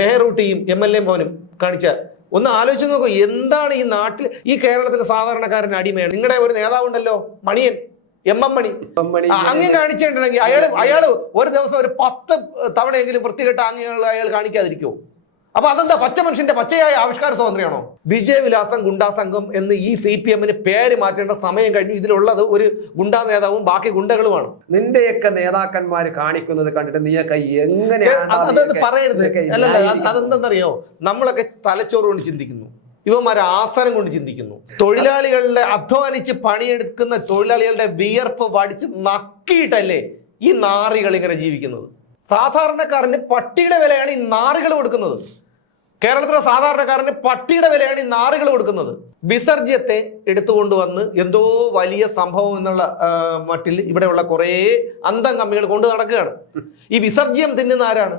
മെഹറൂട്ടിയും MLA മോനും കാണിച്ച ഒന്ന് ആലോചിച്ച് നോക്കൂ. എന്താണ് ഈ നാട്ടിൽ, ഈ കേരളത്തിലെ സാധാരണക്കാരൻ അടിമയാണ്. നിങ്ങളുടെ ഒരു നേതാവുണ്ടല്ലോ, മണിയൻ, MM മണി, അങ്ങ് കാണിച്ചിട്ടുണ്ടെങ്കിൽ അയാള് ഒരു ദിവസം ഒരു 10 തവണയെങ്കിലും വൃത്തികെട്ട അങ്ങ് അയാൾ കാണിക്കാതിരിക്കുമോ? അപ്പൊ അതെന്താ, പച്ച മനുഷ്യന്റെ പച്ചയായ ആവിഷ്കാര സ്വാതന്ത്ര്യമാണോ? വിജയവിലാസം ഗുണ്ടാ സംഘം എന്ന് ഈ CPM-ന് പേര് മാറ്റേണ്ട സമയം കഴിഞ്ഞു. ഇതിലുള്ളത് ഒരു ഗുണ്ടാ നേതാവും ബാക്കി ഗുണ്ടകളുമാണ്. നിന്റെയൊക്കെ നേതാക്കന്മാര് കാണിക്കുന്നത് കണ്ടിട്ട് നീയൊക്കെ എങ്ങനെയാണ് അതൊന്ന് പറയരുത്. അല്ലല്ല, അതെന്തെന്നറിയോ, നമ്മളൊക്കെ തലച്ചോറ് കൊണ്ട് ചിന്തിക്കുന്നു, ഇവന്മാരെ ആസനം കൊണ്ട് ചിന്തിക്കുന്നു. തൊഴിലാളികളുടെ അധ്വാനിച്ച് പണിയെടുക്കുന്ന തൊഴിലാളികളുടെ വിയർപ്പ് വടിച്ച് നക്കിയിട്ടല്ലേ ഈ നാറികൾ ഇങ്ങനെ ജീവിക്കുന്നത്. സാധാരണക്കാരന് പട്ടിയുടെ വിലയാണ് ഈ നാറികൾ കൊടുക്കുന്നത്. കേരളത്തിലെ സാധാരണക്കാരന് പട്ടിയുടെ വിലയാണ് ഈ നാറികൾ കൊടുക്കുന്നത്. വിസർജ്യത്തെ എടുത്തുകൊണ്ടുവന്ന് എന്തോ വലിയ സംഭവം എന്നുള്ള മട്ടിൽ ഇവിടെയുള്ള കുറേ അന്തം കമ്മികൾ കൊണ്ട് നടക്കുകയാണ്. ഈ വിസർജ്യം തിന്നുന്ന ആരാണ്?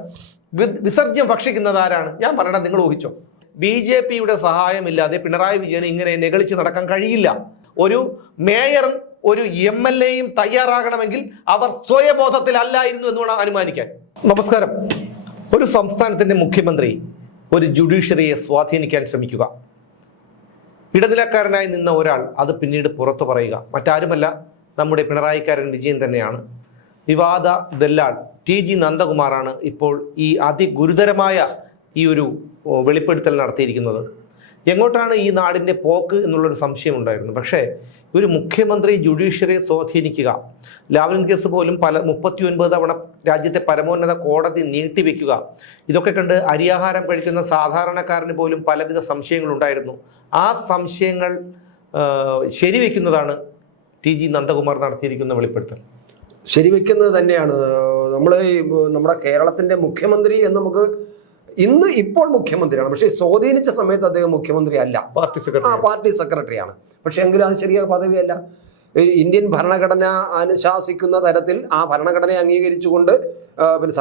വിസർജ്യം ഭക്ഷിക്കുന്നത് ആരാണ്? ഞാൻ പറയണത് നിങ്ങൾ ഊഹിച്ചോ. BJPയുടെ സഹായമില്ലാതെ പിണറായി വിജയന് ഇങ്ങനെ നെകളിച്ച് നടക്കാൻ കഴിയില്ല. ഒരു മേയറും ഒരു MLA-യും തയ്യാറാകണമെങ്കിൽ അവർ സ്വയബോധത്തിലല്ലായിരുന്നു എന്ന് വേണം അനുമാനിക്കാൻ. നമസ്കാരം. ഒരു സംസ്ഥാനത്തിന്റെ മുഖ്യമന്ത്രി ഒരു ജുഡീഷ്യറിയെ സ്വാധീനിക്കാൻ ശ്രമിക്കുക, ഇടനിലക്കാരനായി നിന്ന ഒരാൾ അത് പിന്നീട് പുറത്തു പറയുക, മറ്റാരുമല്ല നമ്മുടെ പിണറായിക്കാരൻ വിജയൻ തന്നെയാണ്. വിവാദ ദല്ലാൾ TG നന്ദകുമാറാണ് ഇപ്പോൾ ഈ അതിഗുരുതരമായ ഈ ഒരു വെളിപ്പെടുത്തൽ നടത്തിയിരിക്കുന്നത്. എങ്ങോട്ടാണ് ഈ നാടിൻ്റെ പോക്ക് എന്നുള്ളൊരു സംശയം ഉണ്ടായിരുന്നു. പക്ഷേ ഒരു മുഖ്യമന്ത്രി ജുഡീഷ്യറിയെ സ്വാധീനിക്കുക, ലാവ്ലിൻ കേസ് പോലും 39 തവണ രാജ്യത്തെ പരമോന്നത കോടതി നീട്ടിവെക്കുക, ഇതൊക്കെ കണ്ട് അരിയാഹാരം കഴിക്കുന്ന സാധാരണക്കാരന് പോലും പലവിധ സംശയങ്ങളുണ്ടായിരുന്നു. ആ സംശയങ്ങൾ ശരിവെക്കുന്നതാണ് TG നന്ദകുമാർ നടത്തിയിരിക്കുന്ന വെളിപ്പെടുത്തൽ. ശരിവെക്കുന്നത് തന്നെയാണ്. നമ്മുടെ കേരളത്തിന്റെ മുഖ്യമന്ത്രി എന്ന് നമുക്ക് ഇപ്പോൾ മുഖ്യമന്ത്രിയാണ്, പക്ഷേ സ്വാധീനിച്ച സമയത്ത് അദ്ദേഹം മുഖ്യമന്ത്രി അല്ല, പാർട്ടി സെക്രട്ടറിയാണ്. പക്ഷെ എങ്കിലും അത് ചെറിയ പദവിയല്ല. ഇന്ത്യൻ ഭരണഘടന അനുശാസിക്കുന്ന തരത്തിൽ ആ ഭരണഘടനയെ അംഗീകരിച്ചുകൊണ്ട് പിന്നെ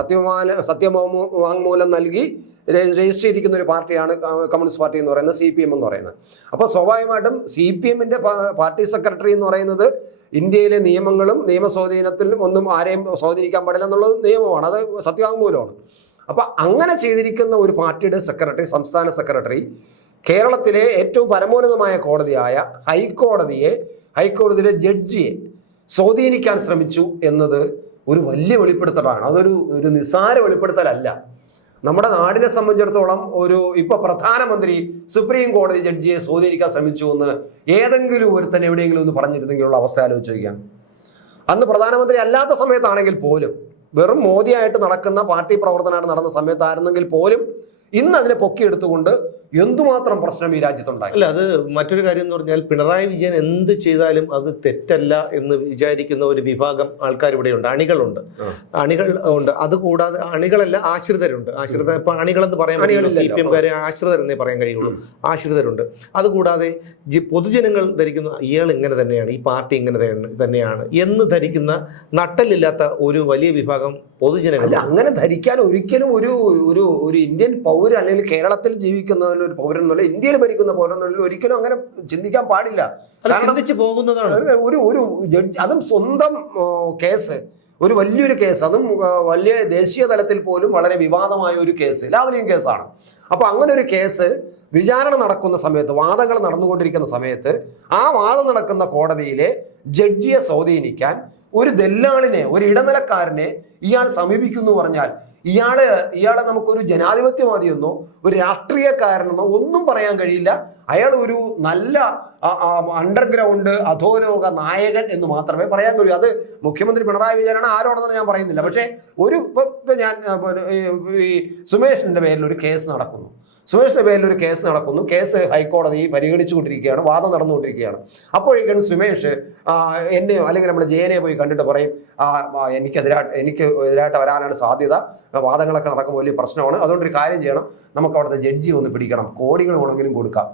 സത്യവാങ്മൂലം നൽകി രജിസ്റ്റർ ചെയ്തിരിക്കുന്ന ഒരു പാർട്ടിയാണ് കമ്മ്യൂണിസ്റ്റ് പാർട്ടി എന്ന് പറയുന്നത്, CPM എന്ന് പറയുന്നത്. അപ്പോൾ സ്വാഭാവികമായിട്ടും CPM-ന്റെ പാർട്ടി സെക്രട്ടറി എന്ന് പറയുന്നത് ഇന്ത്യയിലെ നിയമങ്ങളും നിയമസ്വാധീനത്തിൽ ഒന്നും ആരെയും സ്വാധീനിക്കാൻ പാടില്ല എന്നുള്ളത് നിയമമാണ്, അത് സത്യവാങ്മൂലമാണ്. അപ്പം അങ്ങനെ ചെയ്തിരിക്കുന്ന ഒരു പാർട്ടിയുടെ സെക്രട്ടറി, സംസ്ഥാന സെക്രട്ടറി, കേരളത്തിലെ ഏറ്റവും പരമോന്നതമായ കോടതിയായ ഹൈക്കോടതിയിലെ ജഡ്ജിയെ സ്വാധീനിക്കാൻ ശ്രമിച്ചു എന്നത് ഒരു വലിയ വെളിപ്പെടുത്തലാണ്. അതൊരു നിസ്സാര വെളിപ്പെടുത്തലല്ല. നമ്മുടെ നാടിനെ സംബന്ധിച്ചിടത്തോളം ഇപ്പൊ പ്രധാനമന്ത്രി സുപ്രീം കോടതി ജഡ്ജിയെ സ്വാധീനിക്കാൻ ശ്രമിച്ചു എന്ന് ഏതെങ്കിലും ഒരുത്തൻ എവിടെയെങ്കിലും ഒന്ന് പറഞ്ഞിരുന്നെങ്കിലുള്ള അവസ്ഥ ആലോചിക്കുകയാണ്. അന്ന് പ്രധാനമന്ത്രി അല്ലാത്ത സമയത്താണെങ്കിൽ പോലും, വെറും മോദിയായിട്ട് നടക്കുന്ന പാർട്ടി പ്രവർത്തനമായിട്ട് നടന്ന സമയത്തായിരുന്നെങ്കിൽ പോലും ഇന്ന് അതിനെ പൊക്കിയെടുത്തുകൊണ്ട് എന്തുമാത്രം പ്രശ്നം ഈ രാജ്യത്തുണ്ടായി. അല്ല, അത് മറ്റൊരു കാര്യം എന്ന് പറഞ്ഞാൽ പിണറായി വിജയൻ എന്ത് ചെയ്താലും അത് തെറ്റല്ല എന്ന് വിചാരിക്കുന്ന ഒരു വിഭാഗം ആൾക്കാർ ഇവിടെയുണ്ട്, അണികൾ ഉണ്ട്. അതുകൂടാതെ അണികളല്ല, ആശ്രിതരുണ്ട്. ഇപ്പൊ അണികളെന്ന് പറയാൻ കഴിയുള്ളൂ, CPM-കാരെ ആശ്രിതരെന്നേ പറയാൻ കഴിയുള്ളൂ. ആശ്രിതരുണ്ട്. അതുകൂടാതെ പൊതുജനങ്ങൾ ധരിക്കുന്ന ഇയാൾ ഇങ്ങനെ തന്നെയാണ്, ഈ പാർട്ടി ഇങ്ങനെ തന്നെയാണ് എന്ന് ധരിക്കുന്ന നട്ടലില്ലാത്ത ഒരു വലിയ വിഭാഗം പൊതുജനങ്ങൾ. അങ്ങനെ ധരിക്കാൻ ഒരിക്കലും ഒരു ഇന്ത്യൻ പൗരൻ അല്ലെങ്കിൽ കേരളത്തിൽ ജീവിക്കുന്ന ഒരു പൗരൻ എന്നുള്ള, ഇന്ത്യയിൽ ഭരിക്കുന്ന പൗരൻ എന്നുള്ള ഒരിക്കലും അങ്ങനെ ചിന്തിക്കാൻ പാടില്ല. ചിന്തിച്ചു പോകുന്നതാണ് ഒരു ജഡ്ജി, അതും സ്വന്തം കേസ്, ഒരു വലിയൊരു കേസ്, അതും വലിയ ദേശീയ തലത്തിൽ പോലും വളരെ വിവാദമായ ഒരു കേസ്, ലാവ്ലിൻ കേസാണ്. അപ്പൊ അങ്ങനെ ഒരു കേസ് വിചാരണ നടക്കുന്ന സമയത്ത്, വാദങ്ങൾ നടന്നുകൊണ്ടിരിക്കുന്ന സമയത്ത്, ആ വാദം നടക്കുന്ന കോടതിയിലെ ജഡ്ജിയെ സ്വാധീനിക്കാൻ ഒരു ദല്ലാളിനെ, ഒരു ഇടനിലക്കാരനെ ഇയാൾ സമീപിക്കുന്നു പറഞ്ഞാൽ ഇയാളെ നമുക്കൊരു ജനാധിപത്യവാദിയെന്നോ ഒരു രാഷ്ട്രീയക്കാരനെന്നോ ഒന്നും പറയാൻ കഴിയില്ല. അയാൾ ഒരു നല്ല അണ്ടർഗ്രൗണ്ട് അധോലോക നായകൻ എന്ന് മാത്രമേ പറയാൻ കഴിയൂ. അത് മുഖ്യമന്ത്രി പിണറായി വിജയനാണ്, ആരോടെന്ന് ഞാൻ പറയുന്നില്ല. പക്ഷേ ഞാൻ ഈ സുമേഷിന്റെ പേരിൽ ഒരു കേസ് നടക്കുന്നു, കേസ് ഹൈക്കോടതി പരിഗണിച്ചുകൊണ്ടിരിക്കുകയാണ്, വാദം നടന്നുകൊണ്ടിരിക്കുകയാണ്. അപ്പോഴേക്കാണ് സുമേഷ് എന്നെയോ അല്ലെങ്കിൽ നമ്മുടെ ജയനെ പോയി കണ്ടിട്ട് പറയും, എനിക്കെതിരായിട്ട് വരാനാണ് സാധ്യത, വാദങ്ങളൊക്കെ നടക്കുമ്പോൾ വലിയ പ്രശ്നമാണ്, അതുകൊണ്ടൊരു കാര്യം ചെയ്യണം, നമുക്ക് അവിടുത്തെ ജഡ്ജി ഒന്ന് പിടിക്കണം, കോടികൾ വേണമെങ്കിലും കൊടുക്കാം,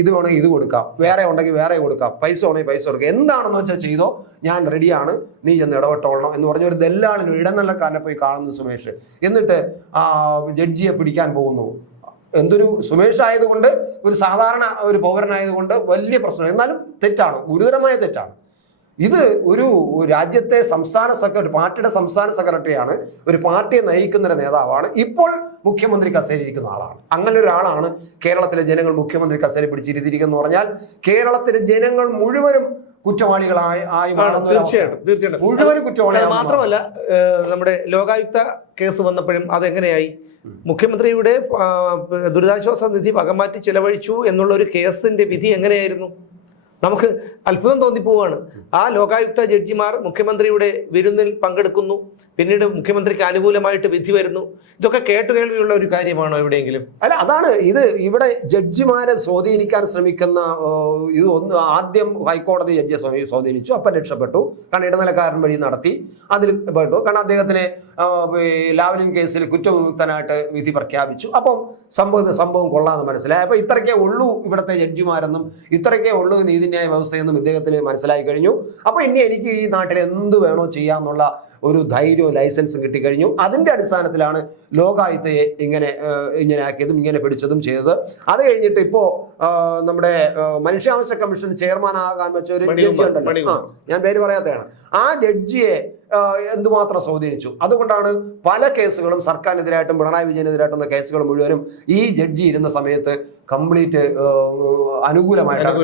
ഇത് വേണമെങ്കിൽ ഇത് കൊടുക്കാം, വേറെ ഉണ്ടെങ്കിൽ വേറെ കൊടുക്കാം, പൈസ വേണമെങ്കിൽ പൈസ കൊടുക്കാം, എന്താണെന്ന് വെച്ചാൽ ചെയ്തോ, ഞാൻ റെഡിയാണ്, നീ ചെന്ന് ഇടപെട്ടോളണം എന്ന് പറഞ്ഞ ഒരു ദല്ലാളിന് ഇടനിലക്കാരനെ പോയി കാണുന്നു സുമേഷ്. എന്നിട്ട് ജഡ്ജിയെ പിടിക്കാൻ പോകുന്നു. എന്തൊരു സുമേഷ് ആയതുകൊണ്ട്, ഒരു സാധാരണ ഒരു പൗരനായതുകൊണ്ട് വലിയ പ്രശ്നം, എന്നാലും തെറ്റാണ്, ഗുരുതരമായ തെറ്റാണ്. ഇത് ഒരു രാജ്യത്തെ പാർട്ടിയുടെ സംസ്ഥാന സെക്രട്ടറിയാണ്, ഒരു പാർട്ടിയെ നയിക്കുന്ന ഒരു നേതാവാണ്, ഇപ്പോൾ മുഖ്യമന്ത്രി കസേരയിൽ ഇരിക്കുന്ന ആളാണ്. അങ്ങനെ ഒരാളാണ് കേരളത്തിലെ ജനങ്ങൾ മുഖ്യമന്ത്രി കസേര പിടിച്ചിരുത്തിയിരിക്കുന്നു പറഞ്ഞാൽ കേരളത്തിലെ ജനങ്ങൾ മുഴുവനും കുറ്റവാളികളായി തീർച്ചയായിട്ടും മുഴുവനും കുറ്റവാളികൾ. മാത്രമല്ല നമ്മുടെ ലോകായുക്ത കേസ് വന്നപ്പോഴും അതെങ്ങനെയായി? മുഖ്യമന്ത്രിയുടെ ദുരിതാശ്വാസ നിധി വകമാറ്റി ചെലവഴിച്ചു എന്നുള്ള ഒരു കേസിന്റെ വിധി എങ്ങനെയായിരുന്നു? നമുക്ക് അത്ഭുതം തോന്നിപ്പോവാണ്. ആ ലോകായുക്ത ജഡ്ജിമാർ മുഖ്യമന്ത്രിയുടെ വിരുന്നിൽ പങ്കെടുക്കുന്നു, പിന്നീട് മുഖ്യമന്ത്രിക്ക് അനുകൂലമായിട്ട് വിധി വരുന്നു. ഇതൊക്കെ കേട്ടുകേൾവിയുള്ള ഒരു കാര്യമാണോ എവിടെയെങ്കിലും? അല്ല, അതാണ് ഇത്. ഇവിടെ ജഡ്ജിമാരെ സ്വാധീനിക്കാൻ ശ്രമിക്കുന്ന ഇത് ആദ്യം ഹൈക്കോടതി ജഡ്ജിയെ സ്വാധീനിച്ചു, അപ്പം രക്ഷപ്പെട്ടു. കാരണം ഇടനിലക്കാരൻ വഴി നടത്തി, അതിൽ പെട്ടു. കാരണം അദ്ദേഹത്തിനെ ലാവ്ലിൻ കേസിൽ കുറ്റവിമുക്തനായിട്ട് വിധി പ്രഖ്യാപിച്ചു. അപ്പം സംഭവം കൊള്ളാമെന്ന് മനസ്സിലായി. അപ്പൊ ഇത്രയ്ക്കേ ഉള്ളൂ ഇവിടുത്തെ ജഡ്ജിമാരെന്നും ഇത്രയ്ക്കേ ഉള്ളൂ നീതിന്യായ വ്യവസ്ഥയെന്നും ഇദ്ദേഹത്തിന് മനസ്സിലായി കഴിഞ്ഞു. അപ്പൊ ഇനി എനിക്ക് ഈ നാട്ടിൽ എന്ത് വേണോ ചെയ്യാന്നുള്ള ഒരു ധൈര്യവും ലൈസൻസും കിട്ടിക്കഴിഞ്ഞു. അതിന്റെ അടിസ്ഥാനത്തിലാണ് ലോകായുക്തയെ ഇങ്ങനെ ആക്കിയതും ഇങ്ങനെ പിടിച്ചതും ചെയ്തത്. അത് കഴിഞ്ഞിട്ട് ഇപ്പോ നമ്മുടെ മനുഷ്യാവകാശ കമ്മീഷൻ ചെയർമാൻ ആകാൻ വെച്ച ഒരു ജഡ്ജി ഉണ്ടല്ലോ, ഞാൻ പേര് പറയാത്തതാണ്, ആ ജഡ്ജിയെ എന്തുമാത്രം സ്വാധീനിച്ചു. അതുകൊണ്ടാണ് പല കേസുകളും സർക്കാരിനെതിരായിട്ടും പിണറായി വിജയനെതിരായിട്ടുള്ള കേസുകൾ മുഴുവനും ഈ ജഡ്ജി ഇരുന്ന സമയത്ത് കംപ്ലീറ്റ്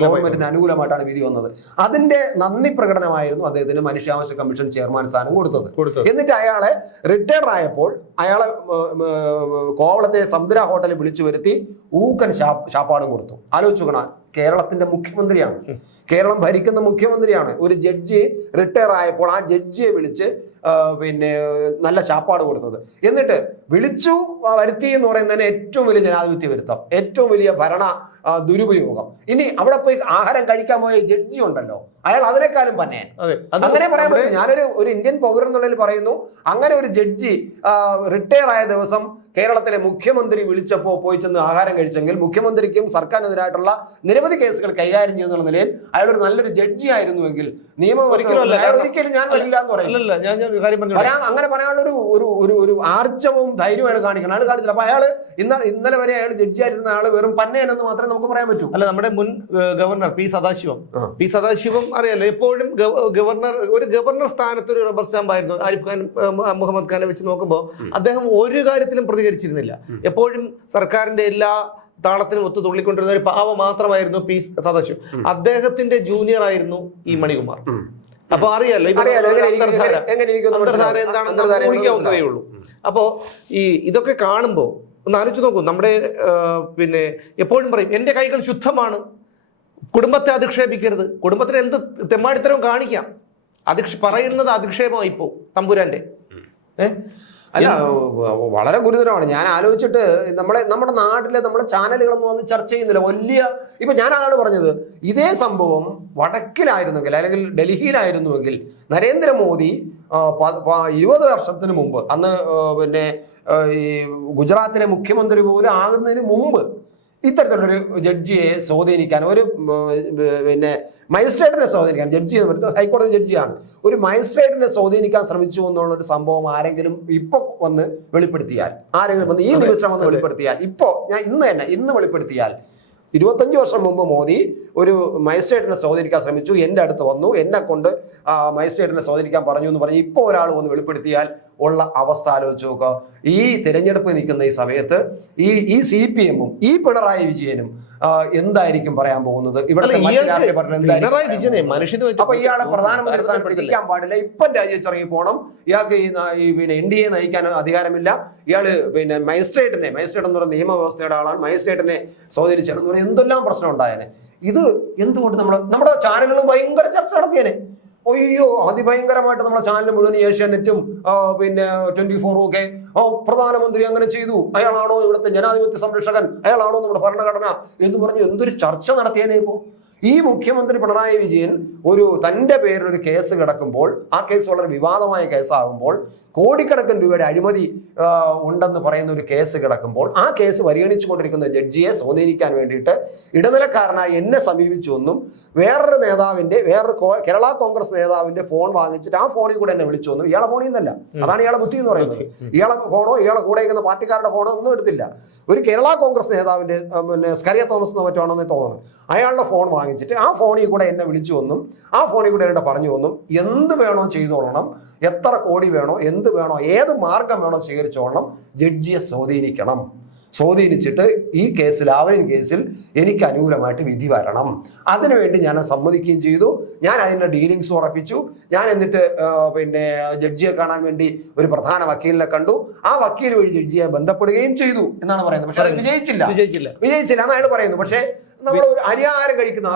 ഗവൺമെന്റിന് അനുകൂലമായിട്ടാണ് വിധി വന്നത്. അതിന്റെ നന്ദി പ്രകടനമായിരുന്നു അദ്ദേഹത്തിന് മനുഷ്യാവകാശ കമ്മീഷൻ ചെയർമാൻ സ്ഥാനം കൊടുത്തത്. എന്നിട്ട് അയാളെ റിട്ടയർ ആയപ്പോൾ അയാളെ കോവളത്തെ സമുദ്ര ഹോട്ടലിൽ വിളിച്ചു വരുത്തി ഊക്കൻ ശാപ്പാടും കൊടുത്തു. ആലോചിക്കണം, കേരളത്തിന്റെ മുഖ്യമന്ത്രിയാണ്, കേരളം ഭരിക്കുന്ന മുഖ്യമന്ത്രിയാണ്. ഒരു ജഡ്ജി റിട്ടയർ ആയപ്പോൾ ആ ജഡ്ജിയെ വിളിച്ച് നല്ല ശാപ്പാട് കൊടുത്തത്. എന്നിട്ട് വിളിച്ചു വരുത്തി എന്ന് പറയുന്നതിന് ഏറ്റവും വലിയ ജനാധിപത്യ വരുത്തം, ഏറ്റവും വലിയ ഭരണ ദുരുപയോഗം. ഇനി അവിടെ പോയി ആഹാരം കഴിക്കാൻ പോയ ജഡ്ജി ഉണ്ടല്ലോ, അയാൾ അതിനേക്കാളും പന്നയാൻ. അങ്ങനെ പറയാൻ പറ്റും. ഞാനൊരു ഇന്ത്യൻ പൗരൻ എന്നുള്ളതിൽ പറയുന്നു, അങ്ങനെ ഒരു ജഡ്ജി റിട്ടയർ ആയ ദിവസം കേരളത്തിലെ മുഖ്യമന്ത്രി വിളിച്ചപ്പോൾ പോയി ചെന്ന് ആഹാരം കഴിച്ചെങ്കിൽ മുഖ്യമന്ത്രിക്കും സർക്കാരിനെതിരായിട്ടുള്ള നിരവധി കേസുകൾ കൈകാര്യം ചെയ്യുന്ന നിലയിൽ അയാൾ ഒരു നല്ലൊരു ജഡ്ജി ആയിരുന്നുവെങ്കിൽ ഒരിക്കലും ഞാൻ വരില്ല എന്ന് പറയില്ല. അങ്ങനെ പറയാനുള്ള ഒരു ആർജവും ധൈര്യവും അയാൾ കാണിക്കണം. അയാൾ കാണിച്ചില്ല. അപ്പൊ ഇന്നലെ വരെ അയാൾ ജഡ്ജി ആയിരുന്ന ആള് വെറും പന്നയെന്ന് മാത്രമേ നമുക്ക് പറയാൻ പറ്റൂ. അല്ല, നമ്മുടെ മുൻ ഗവർണർ പി സദാശിവം അറിയാലോ, എപ്പോഴും ഒരു ഗവർണർ സ്ഥാനത്ത് ഒരു റബ്ബർ സ്റ്റാമ്പ് ആയിരുന്നു. ആരിഫ് ഖാൻ മുഹമ്മദ് ഖാനെ വെച്ച് നോക്കുമ്പോൾ അദ്ദേഹം ഒരു കാര്യത്തിലും പ്രതികരിച്ചിരുന്നില്ല. എപ്പോഴും സർക്കാരിന്റെ എല്ലാ താളത്തിനും ഒത്തു തുള്ളിക്കൊണ്ടിരുന്ന ഒരു പാവ മാത്രമായിരുന്നു പി സദാശിവം. അദ്ദേഹത്തിന്റെ ജൂനിയർ ആയിരുന്നു ഈ മണികുമാർ. അപ്പൊ അറിയാലോ അന്തർധാര എന്താണെന്ന് ഊഹിക്കാവുന്നതേ ഉള്ളൂ. അപ്പോ ഇതൊക്കെ കാണുമ്പോ ഒന്ന് ആലോചിച്ച് നോക്കൂ. നമ്മുടെ എപ്പോഴും പറയും എന്റെ കൈകൾ ശുദ്ധമാണ്, കുടുംബത്തെ അധിക്ഷേപിക്കരുത്, കുടുംബത്തിന് എന്ത് തെമ്മാടിത്തരവും കാണിക്കാം. പറയുന്നത് അധിക്ഷേപമായി ഇപ്പോ തമ്പുരാന്റെ. അല്ല, വളരെ ഗുരുതരമാണ്. ഞാൻ ആലോചിച്ചിട്ട് നമ്മുടെ നാട്ടിലെ നമ്മുടെ ചാനലുകളൊന്നും വന്ന് ചർച്ച ചെയ്യുന്നില്ല. ഇപ്പൊ ഞാൻ അതാണ് പറഞ്ഞത്, ഇതേ സംഭവം വടക്കിലായിരുന്നെങ്കിൽ അല്ലെങ്കിൽ ഡൽഹിയിലായിരുന്നുവെങ്കിൽ നരേന്ദ്രമോദി 20 വർഷത്തിന് മുമ്പ്, അന്ന് ഈ ഗുജറാത്തിലെ മുഖ്യമന്ത്രി പോലും ആകുന്നതിന് മുമ്പ് ഇത്തരത്തിലുള്ളൊരു ജഡ്ജിയെ സ്വാധീനിക്കാൻ, ഒരു മജിസ്ട്രേറ്റിനെ സ്വാധീനിക്കാൻ, ജഡ്ജി എന്ന് പറയുന്നത് ഹൈക്കോടതി ജഡ്ജിയാണ്, ഒരു മജിസ്ട്രേറ്റിനെ സ്വാധീനിക്കാൻ ശ്രമിച്ചു എന്നുള്ളൊരു സംഭവം ആരെങ്കിലും ഇപ്പൊ വന്ന് വെളിപ്പെടുത്തിയാൽ, ആരെങ്കിലും വന്ന് ഈ നിമിഷം വന്ന് വെളിപ്പെടുത്തിയാൽ, ഇന്ന് വെളിപ്പെടുത്തിയാൽ, 25 വർഷം മുമ്പ് മോദി ഒരു മജിസ്ട്രേറ്റിനെ സ്വാധീനിക്കാൻ ശ്രമിച്ചു, എൻ്റെ അടുത്ത് വന്നു, എന്നെ കൊണ്ട് മജിസ്ട്രേറ്റിനെ സ്വാധീനിക്കാൻ പറഞ്ഞു എന്ന് പറഞ്ഞ് ഇപ്പോൾ ഒരാൾ വന്ന് വെളിപ്പെടുത്തിയാൽ ഉള്ള അവസ്ഥ ആലോചിച്ച് നോക്കുക. ഈ തിരഞ്ഞെടുപ്പ് നിൽക്കുന്ന ഈ സമയത്ത് ഈ CPM-ഉം ഈ പിണറായി വിജയനും എന്തായിരിക്കും പറയാൻ പോകുന്നത്? ഇവിടെ അപ്പൊ ഇയാളെ പ്രധാനമന്ത്രി സ്ഥാനത്ത് ഇരിക്കാൻ പാടില്ല, ഇപ്പം രാജിവെച്ചിറങ്ങി പോകണം, ഇയാൾക്ക് ഈ NDA നയിക്കാൻ അധികാരമില്ല, ഇയാള് മജിസ്ട്രേറ്റ് എന്ന് പറയുന്ന നിയമവ്യവസ്ഥയുടെ ആളാണ്, മജിസ്ട്രേറ്റിനെ സ്വാധീനിച്ചാണ്, എന്തെല്ലാം പ്രശ്നം ഉണ്ടായേനെ. ഇത് എന്തുകൊണ്ട് നമ്മുടെ ചാനലുകളും ഭയങ്കര ചർച്ച നടത്തിയേനെ. അയ്യോ, അതിഭയങ്കരമായിട്ട് നമ്മുടെ ചാനൽ മുഴുവൻ ഏഷ്യാനെറ്റും 24 ഒക്കെ പ്രധാനമന്ത്രി അങ്ങനെ ചെയ്തു, അയാളാണോ ഇവിടുത്തെ ജനാധിപത്യ സംരക്ഷകൻ, അയാളാണോ നമ്മുടെ ഭരണഘടന എന്ന് പറഞ്ഞ് എന്തൊരു ചർച്ച നടത്തിയേനെ. ഇപ്പോ ഈ മുഖ്യമന്ത്രി പിണറായി വിജയൻ തന്റെ പേരിലൊരു കേസ് കിടക്കുമ്പോൾ, ആ കേസ് വളരെ വിവാദമായ കേസാകുമ്പോൾ, കോടിക്കണക്കിന് രൂപയുടെ അഴിമതി ഉണ്ടെന്ന് പറയുന്ന ഒരു കേസ് കിടക്കുമ്പോൾ, ആ കേസ് പരിഗണിച്ചുകൊണ്ടിരിക്കുന്ന ജഡ്ജിയെ സ്വാധീനിക്കാൻ വേണ്ടിയിട്ട് ഇടനിലക്കാരനായി എന്നെ സമീപിച്ചു എന്നും വേറൊരു കേരള കോൺഗ്രസ് നേതാവിന്റെ ഫോൺ വാങ്ങിച്ചിട്ട് ആ ഫോണിൽ കൂടെ എന്നെ വിളിച്ചു എന്നും, ഇയാളെ ഫോണിൽ നിന്നല്ല, അതാണ് ഇയാളെ ബുദ്ധി എന്ന് പറയുന്നത്. ഇയാളെ ഫോണോ ഇയാളെ കൂടെ ഇരിക്കുന്ന പാർട്ടിക്കാരുടെ ഫോണോ ഒന്നും എടുത്തില്ല. ഒരു കേരള കോൺഗ്രസ് നേതാവിന്റെ സ്കറിയ തോമസ് എന്ന് മറ്റാണെന്ന് തോന്നുന്നു, അയാളുടെ ഫോൺ വാങ്ങി വാങ്ങിച്ചിട്ട് ആ ഫോണിൽ കൂടെ എന്നെ വിളിച്ചു വന്നും ആ ഫോണിൽ കൂടെ എന്നോട് പറഞ്ഞു വന്നും എന്ത് വേണോ ചെയ്തോളണം, എത്ര കോടി വേണോ, എന്ത് വേണോ, ഏത് മാർഗം വേണോ സ്വീകരിച്ചോളണം, ജഡ്ജിയെ സ്വാധീനിച്ചിട്ട് ഈ കേസിൽ, ലാവ്ലിൻ കേസിൽ എനിക്ക് അനുകൂലമായിട്ട് വിധി വരണം. അതിനുവേണ്ടി ഞാൻ സമ്മതിക്കുകയും ചെയ്തു. ഞാൻ അതിൻ്റെ ഡീലിങ്സ് ഉറപ്പിച്ചു. ഞാൻ എന്നിട്ട് പിന്നെ ജഡ്ജിയെ കാണാൻ വേണ്ടി ഒരു പ്രധാന വക്കീലിനെ കണ്ടു. ആ വക്കീൽ വഴി ജഡ്ജിയെ ബന്ധപ്പെടുകയും ചെയ്തു എന്നാണ് പറയുന്നത്. പക്ഷെ വിജയിച്ചില്ല എന്നാണ് പറയുന്നത്. പക്ഷേ നമ്മൾ അരിയാഹാരം കഴിക്കുന്ന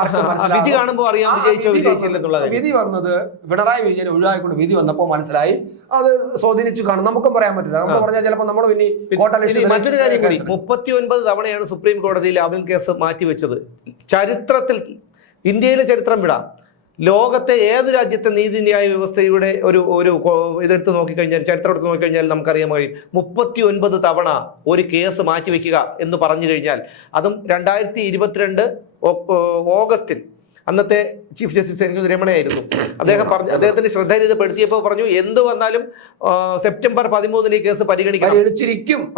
വിധി കാണുമ്പോൾ അറിയാം വിജയിച്ചോ വിജയിച്ചില്ലെന്നുള്ള വിധി വന്നത് പിണറായി വിജയൻ ഒഴിവായിക്കൊണ്ട് വിധി വന്നപ്പോൾ മനസ്സിലായി അത് സ്വാധീനിച്ചു കാണും. നമുക്കും പറയാൻ പറ്റില്ല. നമ്മൾ പറഞ്ഞാൽ ചിലപ്പോൾ നമ്മൾ ഇനി മറ്റൊരു കാര്യം കൂടി, 39 തവണയാണ് സുപ്രീം കോടതി ലാവ്ലിൻ കേസ് മാറ്റിവെച്ചത്. ചരിത്രത്തിൽ, ഇന്ത്യയിലെ ചരിത്രം വിടാം, ലോകത്തെ ഏത് രാജ്യത്തെ നീതിന്യായ വ്യവസ്ഥയുടെ ഒരു ഇതെടുത്ത് നോക്കിക്കഴിഞ്ഞാൽ, ചരിത്രം എടുത്ത് നോക്കിക്കഴിഞ്ഞാൽ നമുക്കറിയാൻ കഴിയും 39 തവണ ഒരു കേസ് മാറ്റിവെക്കുക എന്ന് പറഞ്ഞു കഴിഞ്ഞാൽ, അതും 2022 ഓഗസ്റ്റിൽ അന്നത്തെ ചീഫ് ജസ്റ്റിസ് എനിക്ക് രമണയായിരുന്നു. അദ്ദേഹത്തിന്റെ ശ്രദ്ധ ഇത് പെടുത്തിയപ്പോൾ പറഞ്ഞു എന്ത് വന്നാലും സെപ്റ്റംബർ 13 ഈ കേസ്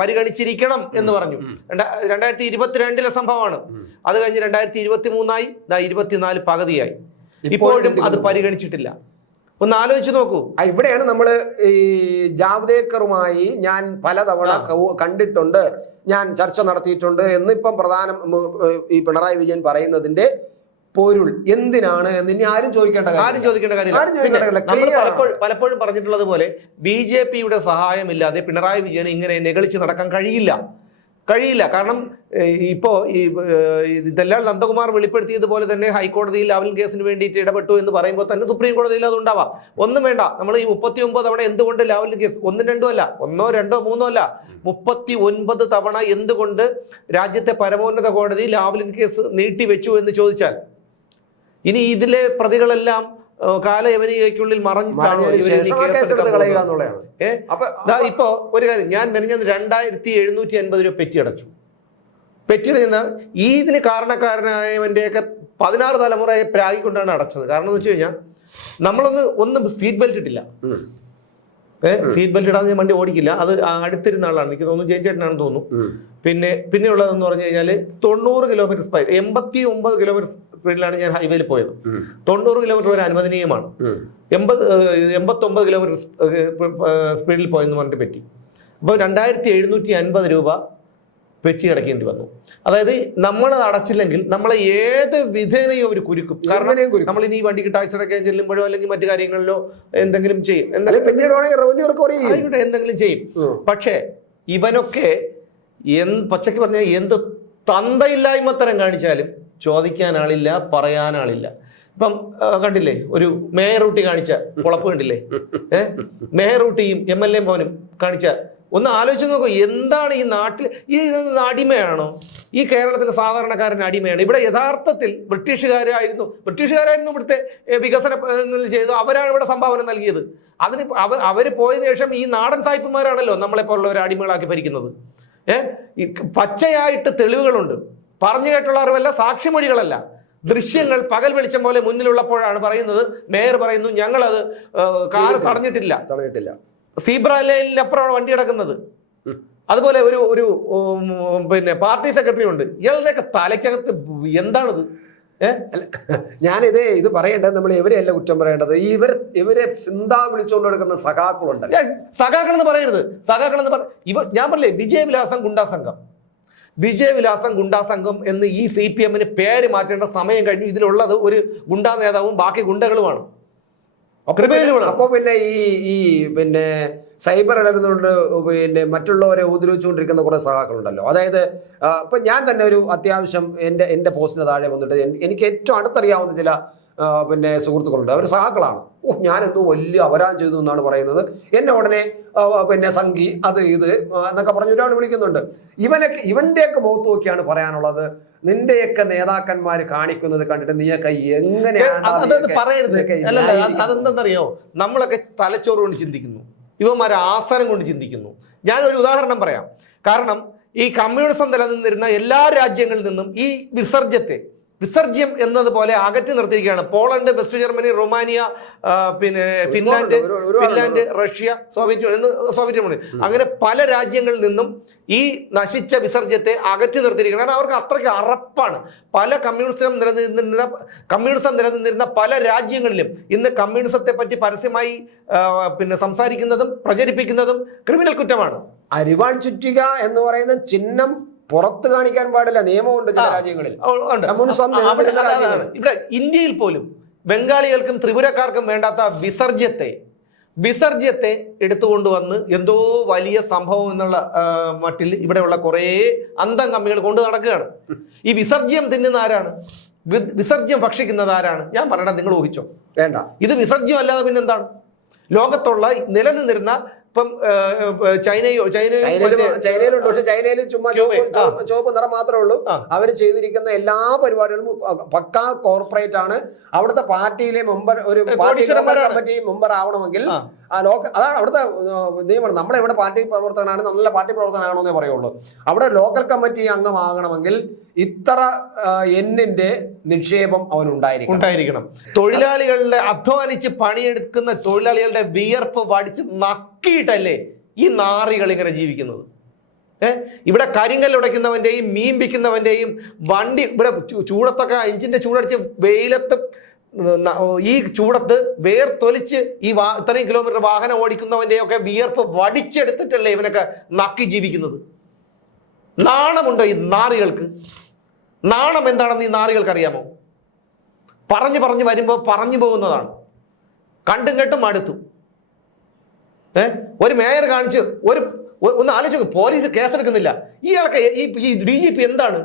പരിഗണിച്ചിരിക്കണം എന്ന് പറഞ്ഞു. 2022 സംഭവമാണ്. അത് കഴിഞ്ഞ് 2023 24 പകുതിയായി. ഇപ്പോഴും അത് പരിഗണിച്ചിട്ടില്ല. ഒന്ന് ആലോചിച്ച് നോക്കൂ. ഇവിടെയാണ് നമ്മൾ ഈ ജാവ്ദേക്കറുമായി ഞാൻ പലതവണ കണ്ടിട്ടുണ്ട്, ഞാൻ ചർച്ച നടത്തിയിട്ടുണ്ട് എന്നിപ്പം ഈ പിണറായി വിജയൻ പറയുന്നതിന്റെ പൊരുൾ എന്തിനാണ് എന്ന് ഇനി ആരും ചോദിക്കേണ്ട കാര്യമില്ല. പലപ്പോഴും പറഞ്ഞിട്ടുള്ളത് പോലെ BJPയുടെ സഹായമില്ലാതെ പിണറായി വിജയന് ഇങ്ങനെ നെകളിച്ച് നടക്കാൻ കഴിയില്ല. കാരണം ഇപ്പോൾ ഇതെല്ലാം നന്ദകുമാർ വെളിപ്പെടുത്തിയതുപോലെ തന്നെ ഹൈക്കോടതിയിൽ ലാവ്ലിൻ കേസിന് വേണ്ടിയിട്ട് ഇടപെട്ടു എന്ന് പറയുമ്പോൾ തന്നെ സുപ്രീം കോടതിയിൽ അത് ഉണ്ടാവാം. ഒന്നും വേണ്ട, നമ്മൾ ഈ 39 തവണ എന്തുകൊണ്ട് ലാവ്ലിൻ കേസ്, 1, 2 അല്ല, 1, 2, 3 അല്ല, 39 തവണ എന്തുകൊണ്ട് രാജ്യത്തെ പരമോന്നത കോടതി ലാവ്ലിൻ കേസ് നീട്ടിവെച്ചു എന്ന് ചോദിച്ചാൽ, ഇനി ഇതിലെ പ്രതികളെല്ലാം കാലയവനികയ്ക്കുള്ളിൽ ഇപ്പൊ ഒരു കാര്യം, ഞാൻ മെനഞ്ഞത് 2750 രൂപ പെറ്റി അടച്ചു. പെറ്റിയടഞ്ഞ ഇതിന് കാരണക്കാരനായവന്റെയൊക്കെ 16 തലമുറയെ പ്രാഗിക്കൊണ്ടാണ് അടച്ചത്. കാരണം എന്ന് വെച്ച് കഴിഞ്ഞാൽ നമ്മളൊന്ന് സീറ്റ് ബെൽറ്റ് ഇട്ടില്ല. സീറ്റ് ബെൽറ്റ് ഇടാതെ ഞാൻ വണ്ടി ഓടിക്കില്ല. അത് അടുത്തിരുന്ന ആളാണ്, എനിക്ക് തോന്നുന്നു ജയൻ ചേട്ടനാണെന്ന് തോന്നുന്നു. പിന്നെ ഉള്ളതെന്ന് പറഞ്ഞു കഴിഞ്ഞാൽ 90 കിലോമീറ്റർ സ്പീഡ്, 89 കിലോമീറ്റർ സ്പീഡിലാണ് ഞാൻ ഹൈവേയിൽ പോയത്. 90 കിലോമീറ്റർ വരെ അനുവദനീയമാണ്. 89 കിലോമീറ്റർ സ്പീഡിൽ പോയെന്ന് പറഞ്ഞിട്ട് പറ്റി. അപ്പോൾ 2750 രൂപ പെറ്റി അടയ്ക്കേണ്ടി വന്നു. അതായത് നമ്മളത് അടച്ചില്ലെങ്കിൽ നമ്മളെ ഏത് വിധേനയും അവർ കുരുക്കും. കാരണം നമ്മൾ ഇനി വണ്ടിക്ക് ടാക്സ് അടയ്ക്കാൻ ചെല്ലുമ്പോഴോ അല്ലെങ്കിൽ മറ്റു കാര്യങ്ങളിലോ എന്തെങ്കിലും ചെയ്യും, എന്തെങ്കിലും ചെയ്യും. പക്ഷേ ഇവനൊക്കെ പച്ചയ്ക്ക് പറഞ്ഞാൽ എന്ത് തന്തയില്ലായ്മത്തരം കാണിച്ചാലും ചോദിക്കാൻ ആളില്ല, പറയാൻ ആളില്ല. ഇപ്പം കണ്ടില്ലേ ഒരു മേയറൂട്ടി കാണിച്ച പൊളപ്പ് കണ്ടില്ലേ? മേയറൂട്ടിയും MLA മോനും കാണിച്ച, ഒന്ന് ആലോചിച്ച് നോക്കൂ. എന്താണ് ഈ നാട്ടിൽ ഈ അടിമയാണോ? ഈ കേരളത്തിലെ സാധാരണക്കാരൻ അടിമയാണ്. ഇവിടെ യഥാർത്ഥത്തിൽ ബ്രിട്ടീഷുകാരായിരുന്നു ഇവിടുത്തെ വികസനങ്ങൾ ചെയ്തു. അവരാണ് ഇവിടെ സംഭാവന നൽകിയത്. അതിന് അവർ പോയതിനു ശേഷം ഈ നാടൻ സായിപ്പന്മാരാണല്ലോ നമ്മളെപ്പോലുള്ളവരെ അടിമകളാക്കി ഭരിക്കുന്നത്. പച്ചയായിട്ട് തെളിവുകളുണ്ട്, പറഞ്ഞു കേട്ടുള്ള അറിവല്ല, സാക്ഷിമൊഴികളല്ല, ദൃശ്യങ്ങൾ പകൽ വെളിച്ചം പോലെ മുന്നിലുള്ളപ്പോഴാണ് പറയുന്നത്. മേയർ പറയുന്നു ഞങ്ങളത് കാറ് തടഞ്ഞിട്ടില്ല. സീബ്ര ലൈനിനപ്പുറമാണ് വണ്ടി കിടക്കുന്നത്. അതുപോലെ ഒരു പാർട്ടി സെക്രട്ടറി ഉണ്ട്. ഇയാളുടെയൊക്കെ തലയ്ക്കകത്ത് എന്താണിത്? ഇത് പറയേണ്ടത് നമ്മൾ ഇവരെയല്ല കുറ്റം പറയേണ്ടത്. ഇവരെ ചിന്താ വിളിച്ചുകൊണ്ട് കൊടുക്കുന്ന സഖാക്കളുണ്ട്. സഖാക്കൾ എന്ന് പറയരുത്. ഞാൻ പറഞ്ഞില്ലേ, വിജയവിലാസം ഗുണ്ടാ സംഘം എന്ന് ഈ CPM-ന് പേര് മാറ്റേണ്ട സമയം കഴിഞ്ഞു. ഇതിലുള്ളത് ഒരു ഗുണ്ടാ നേതാവും ബാക്കി ഗുണ്ടകളുമാണ്. അപ്പൊ ഈ സൈബർ ഇടതുകൊണ്ട് മറ്റുള്ളവരെ ഉപദ്രവിച്ചുകൊണ്ടിരിക്കുന്ന കുറെ സഹാക്കളുണ്ടല്ലോ. അതായത് ഇപ്പൊ ഞാൻ തന്നെ ഒരു അത്യാവശ്യം എന്റെ പോസ്റ്റിന് താഴെ വന്നിട്ട് എനിക്ക് ഏറ്റവും അടുത്തറിയാവുന്ന ചില സുഹൃത്തുക്കളുണ്ട്. അവർ സഹാക്കളാണ്. ഞാനെന്തോ വലിയ അപരാധം ചെയ്തു എന്നാണ് പറയുന്നത്. എന്നെ ഉടനെ സംഘി അത് ഇത് എന്നൊക്കെ പറഞ്ഞ് ഒരാൾ വിളിക്കുന്നുണ്ട്. ഇവന്റെയൊക്കെ മുഖത്ത് നോക്കിയാണ് പറയാനുള്ളത്. നിന്റെയൊക്കെ നേതാക്കന്മാര് കാണിക്കുന്നത് കണ്ടിട്ട് നീയൊക്കെ എങ്ങനെയാണ് പറയരുത്. അതെന്തെന്നറിയോ, നമ്മളൊക്കെ തലച്ചോറ് കൊണ്ട് ചിന്തിക്കുന്നു, ഇവന്മാരെ ആസനം കൊണ്ട് ചിന്തിക്കുന്നു. ഞാനൊരു ഉദാഹരണം പറയാം. കാരണം ഈ കമ്മ്യൂണിസം നിലനിന്നിരുന്ന എല്ലാ രാജ്യങ്ങളിൽ നിന്നും ഈ വിസർജ്യത്തെ, വിസർജ്യം എന്നതുപോലെ അകറ്റി നിർത്തിയിരിക്കുകയാണ്. പോളണ്ട്, വെസ്റ്റ് ജർമ്മനി, റൊമാനിയ, പിന്നെ ഫിൻലാൻഡ്, റഷ്യ, സോവിയറ്റ് യൂണിയൻ അങ്ങനെ പല രാജ്യങ്ങളിൽ നിന്നും ഈ നശിച്ച വിസർജ്യത്തെ അകറ്റി നിർത്തിയിരിക്കുകയാണ്. കാരണം അവർക്ക് അത്രയ്ക്ക് അറപ്പാണ്. പല കമ്മ്യൂണിസം നിലനിന്നിരുന്ന പല രാജ്യങ്ങളിലും ഇന്ന് കമ്മ്യൂണിസത്തെ പറ്റി പരസ്യമായി പിന്നെ സംസാരിക്കുന്നതും പ്രചരിപ്പിക്കുന്നതും ക്രിമിനൽ കുറ്റമാണ്. അരിവാൾ ചുറ്റിക എന്ന് പറയുന്ന ചിഹ്നം പുറത്ത് കാണിക്കാൻ പാടില്ല, നിയമമുണ്ട് ചില രാജ്യങ്ങളിൽ. ഇവിടെ ഇന്ത്യയിൽ പോലും ബംഗാളികൾക്കും ത്രിപുരക്കാർക്കും വേണ്ടാത്ത വിസർജ്യത്തെ എടുത്തുകൊണ്ടുവന്ന് എന്തോ വലിയ സംഭവം എന്നുള്ള മട്ടിൽ ഇവിടെയുള്ള കുറേ അന്തം കമ്മികൾ കൊണ്ട് നടക്കുകയാണ്. ഈ വിസർജ്യം തിന്നുന്ന ആരാണ്? വിസർജ്യം ഭക്ഷിക്കുന്നത് ആരാണ്? ഞാൻ പറയണത് നിങ്ങൾ ഊഹിച്ചോ? വേണ്ട. ഇത് വിസർജ്യം അല്ലാതെ പിന്നെന്താണ്? ലോകത്തുള്ള നിലനിന്നിരുന്ന ഇപ്പം ചൈനയിലുണ്ട്. പക്ഷെ ചൈനയിൽ ചുമ്മാ ചുവപ്പ് നിറം മാത്രമേ ഉള്ളൂ. അവർ ചെയ്തിരിക്കുന്ന എല്ലാ പരിപാടികളും പക്കാ കോർപ്പറേറ്റ് ആണ്. അവിടുത്തെ പാർട്ടിയിലെ മെമ്പർ, ഒരു പാർട്ടി കമ്മിറ്റി മെമ്പർ ആവണമെങ്കിൽ അതാണ് അവിടുത്തെ നിയമം. നമ്മളെവിടെ പാർട്ടി പ്രവർത്തകനാണ്, നല്ല പാർട്ടി പ്രവർത്തകനാണോ എന്നേ പറയുള്ളൂ. അവിടെ ലോക്കൽ കമ്മിറ്റി അംഗമാകണമെങ്കിൽ ഇത്ര എന്നിന്റെ നിക്ഷേപം അവനുണ്ടായിരിക്കണം. തൊഴിലാളികളുടെ അധ്വാനിച്ച് പണിയെടുക്കുന്ന തൊഴിലാളികളുടെ വിയർപ്പ് വടിച്ച് നക്കിയിട്ടല്ലേ ഈ നാറികൾ ഇങ്ങനെ ജീവിക്കുന്നത്. ഇവിടെ കരിങ്കല്ലുടയ്ക്കുന്നവന്റെയും മീൻ വിൽക്കുന്നവന്റെയും വണ്ടി ഇവിടെ ചൂടത്തൊക്കെ എഞ്ചിന്റെ ചൂടടിച്ച് വെയിലത്ത് ഈ ചൂടത്ത് വേർത്തൊലിച്ച് ഈ ഇത്രയും കിലോമീറ്റർ വാഹനം ഓടിക്കുന്നവന്റെയൊക്കെ വിയർപ്പ് വടിച്ചെടുത്തിട്ടല്ലേ ഇവനൊക്കെ നക്കി ജീവിക്കുന്നത്. നാണമുണ്ടോ ഈ നാറികൾക്ക്? നാണം എന്താണെന്ന് ഈ നാറികൾക്ക് അറിയാമോ? പറഞ്ഞു വരുമ്പോൾ പറഞ്ഞു പോകുന്നതാണ്. കണ്ടും കേട്ടും മടുത്തു. ഒരു മേയർ കാണിച്ച് ഒന്ന് ആലോചിച്ചു, പോലീസ് കേസെടുക്കുന്നില്ല. ഇയാൾക്ക് ഈ DGP എന്താണ്?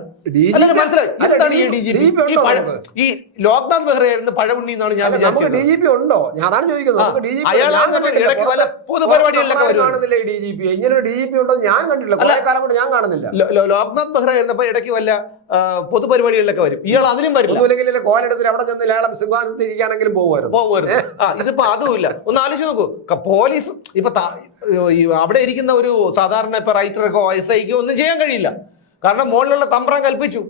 ഈ ലോക്നാഥ് ബെഹ്റ ആയിരുന്നു പഴവുണ്ണി എന്നാണ് ഞാൻ വിചാരിച്ചത്. DGP ഉണ്ടോ? അതാണ് ചോദിക്കുന്നത്. പൊതുപരിപാടികളിലൊക്കെ ഇങ്ങനെ ഒരു DGP ഉണ്ടോ ഞാൻ കണ്ടിട്ടില്ല. കുറെ കാലം കൊണ്ട് ഞാൻ കാണുന്നില്ല. ലോക്നാഥ് ബെഹ്റ ആയിരുന്നപ്പോ ഇടയ്ക്ക് വല്ല പൊതുപരിപാടികളിലൊക്കെ വരും. ഇയാൾ അതിനും വരും. ഒന്നുമില്ലെങ്കിൽ കോലെടുത്തിട്ട് അവിടെ ചെന്ന് ലേളം സിംഹാസനത്തിൽ ഇരിക്കാനെങ്കിലും പോകുമായിരുന്നു. ഇതിപ്പോ അതുമില്ല. ഒന്ന് ആലോചിച്ച് നോക്കൂ. പോലീസ് ഇപ്പൊ അവിടെ ഇരിക്കുന്ന ഒരു സാധാരണ ഇപ്പൊ റൈറ്റർക്കോ SIക്കോ ഒന്നും ചെയ്യാൻ കഴിയില്ല. കാരണം മുകളിലുള്ള തമ്പ്രം കൽപ്പിച്ചു.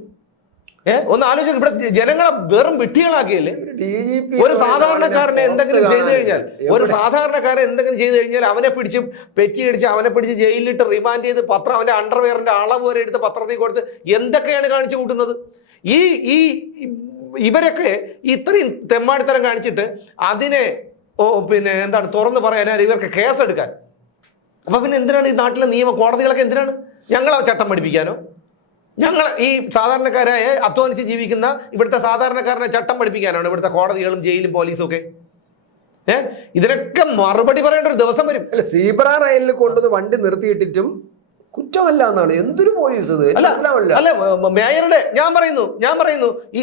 ഒന്ന് ആലോചിക്കും. ഇവിടെ ജനങ്ങളെ വെറും വിട്ടികളാക്കിയല്ലേ. ഒരു സാധാരണക്കാരനെ എന്തെങ്കിലും ചെയ്തു കഴിഞ്ഞാൽ അവനെ പിടിച്ച് പെറ്റിയടിച്ച് അവനെ പിടിച്ച് ജയിലിലിട്ട് റിമാൻഡ് ചെയ്ത് അവന്റെ അണ്ടർവെയറിന്റെ അളവ് വരെ എടുത്ത് പത്രത്തിൽ കൊടുത്ത് എന്തൊക്കെയാണ് കാണിച്ചു കൂട്ടുന്നത്. ഇവരൊക്കെ ഇത്രയും തെമ്മാടിത്തരം കാണിച്ചിട്ട് അതിനെ പിന്നെ എന്താണ് തുറന്നു പറയാൻ ഇവർക്ക് കേസെടുക്കാൻ. അപ്പൊ പിന്നെ എന്തിനാണ് ഈ നാട്ടിലെ കോടതികളൊക്കെ എന്തിനാണ്? ഞങ്ങളെ ചട്ടം പഠിപ്പിക്കാനോ? ഈ സാധാരണക്കാരായ അധ്വാനിച്ച് ജീവിക്കുന്ന ഇവിടുത്തെ സാധാരണക്കാരനെ ചട്ടം പഠിപ്പിക്കാനാണ് ഇവിടുത്തെ കോടതികളും ജയിലും പോലീസും ഒക്കെ? ഇതിനൊക്കെ മറുപടി പറയേണ്ട ഒരു ദിവസം വരും. അല്ല, സീബ്ര റെയിലിൽ കൊണ്ടുവന്ന് വണ്ടി നിർത്തിയിട്ടിട്ടും കുറ്റമല്ല എന്നാണ്. എന്തൊരു പോലീസ് അല്ല. മേയറുടെ ഞാൻ പറയുന്നു ഈ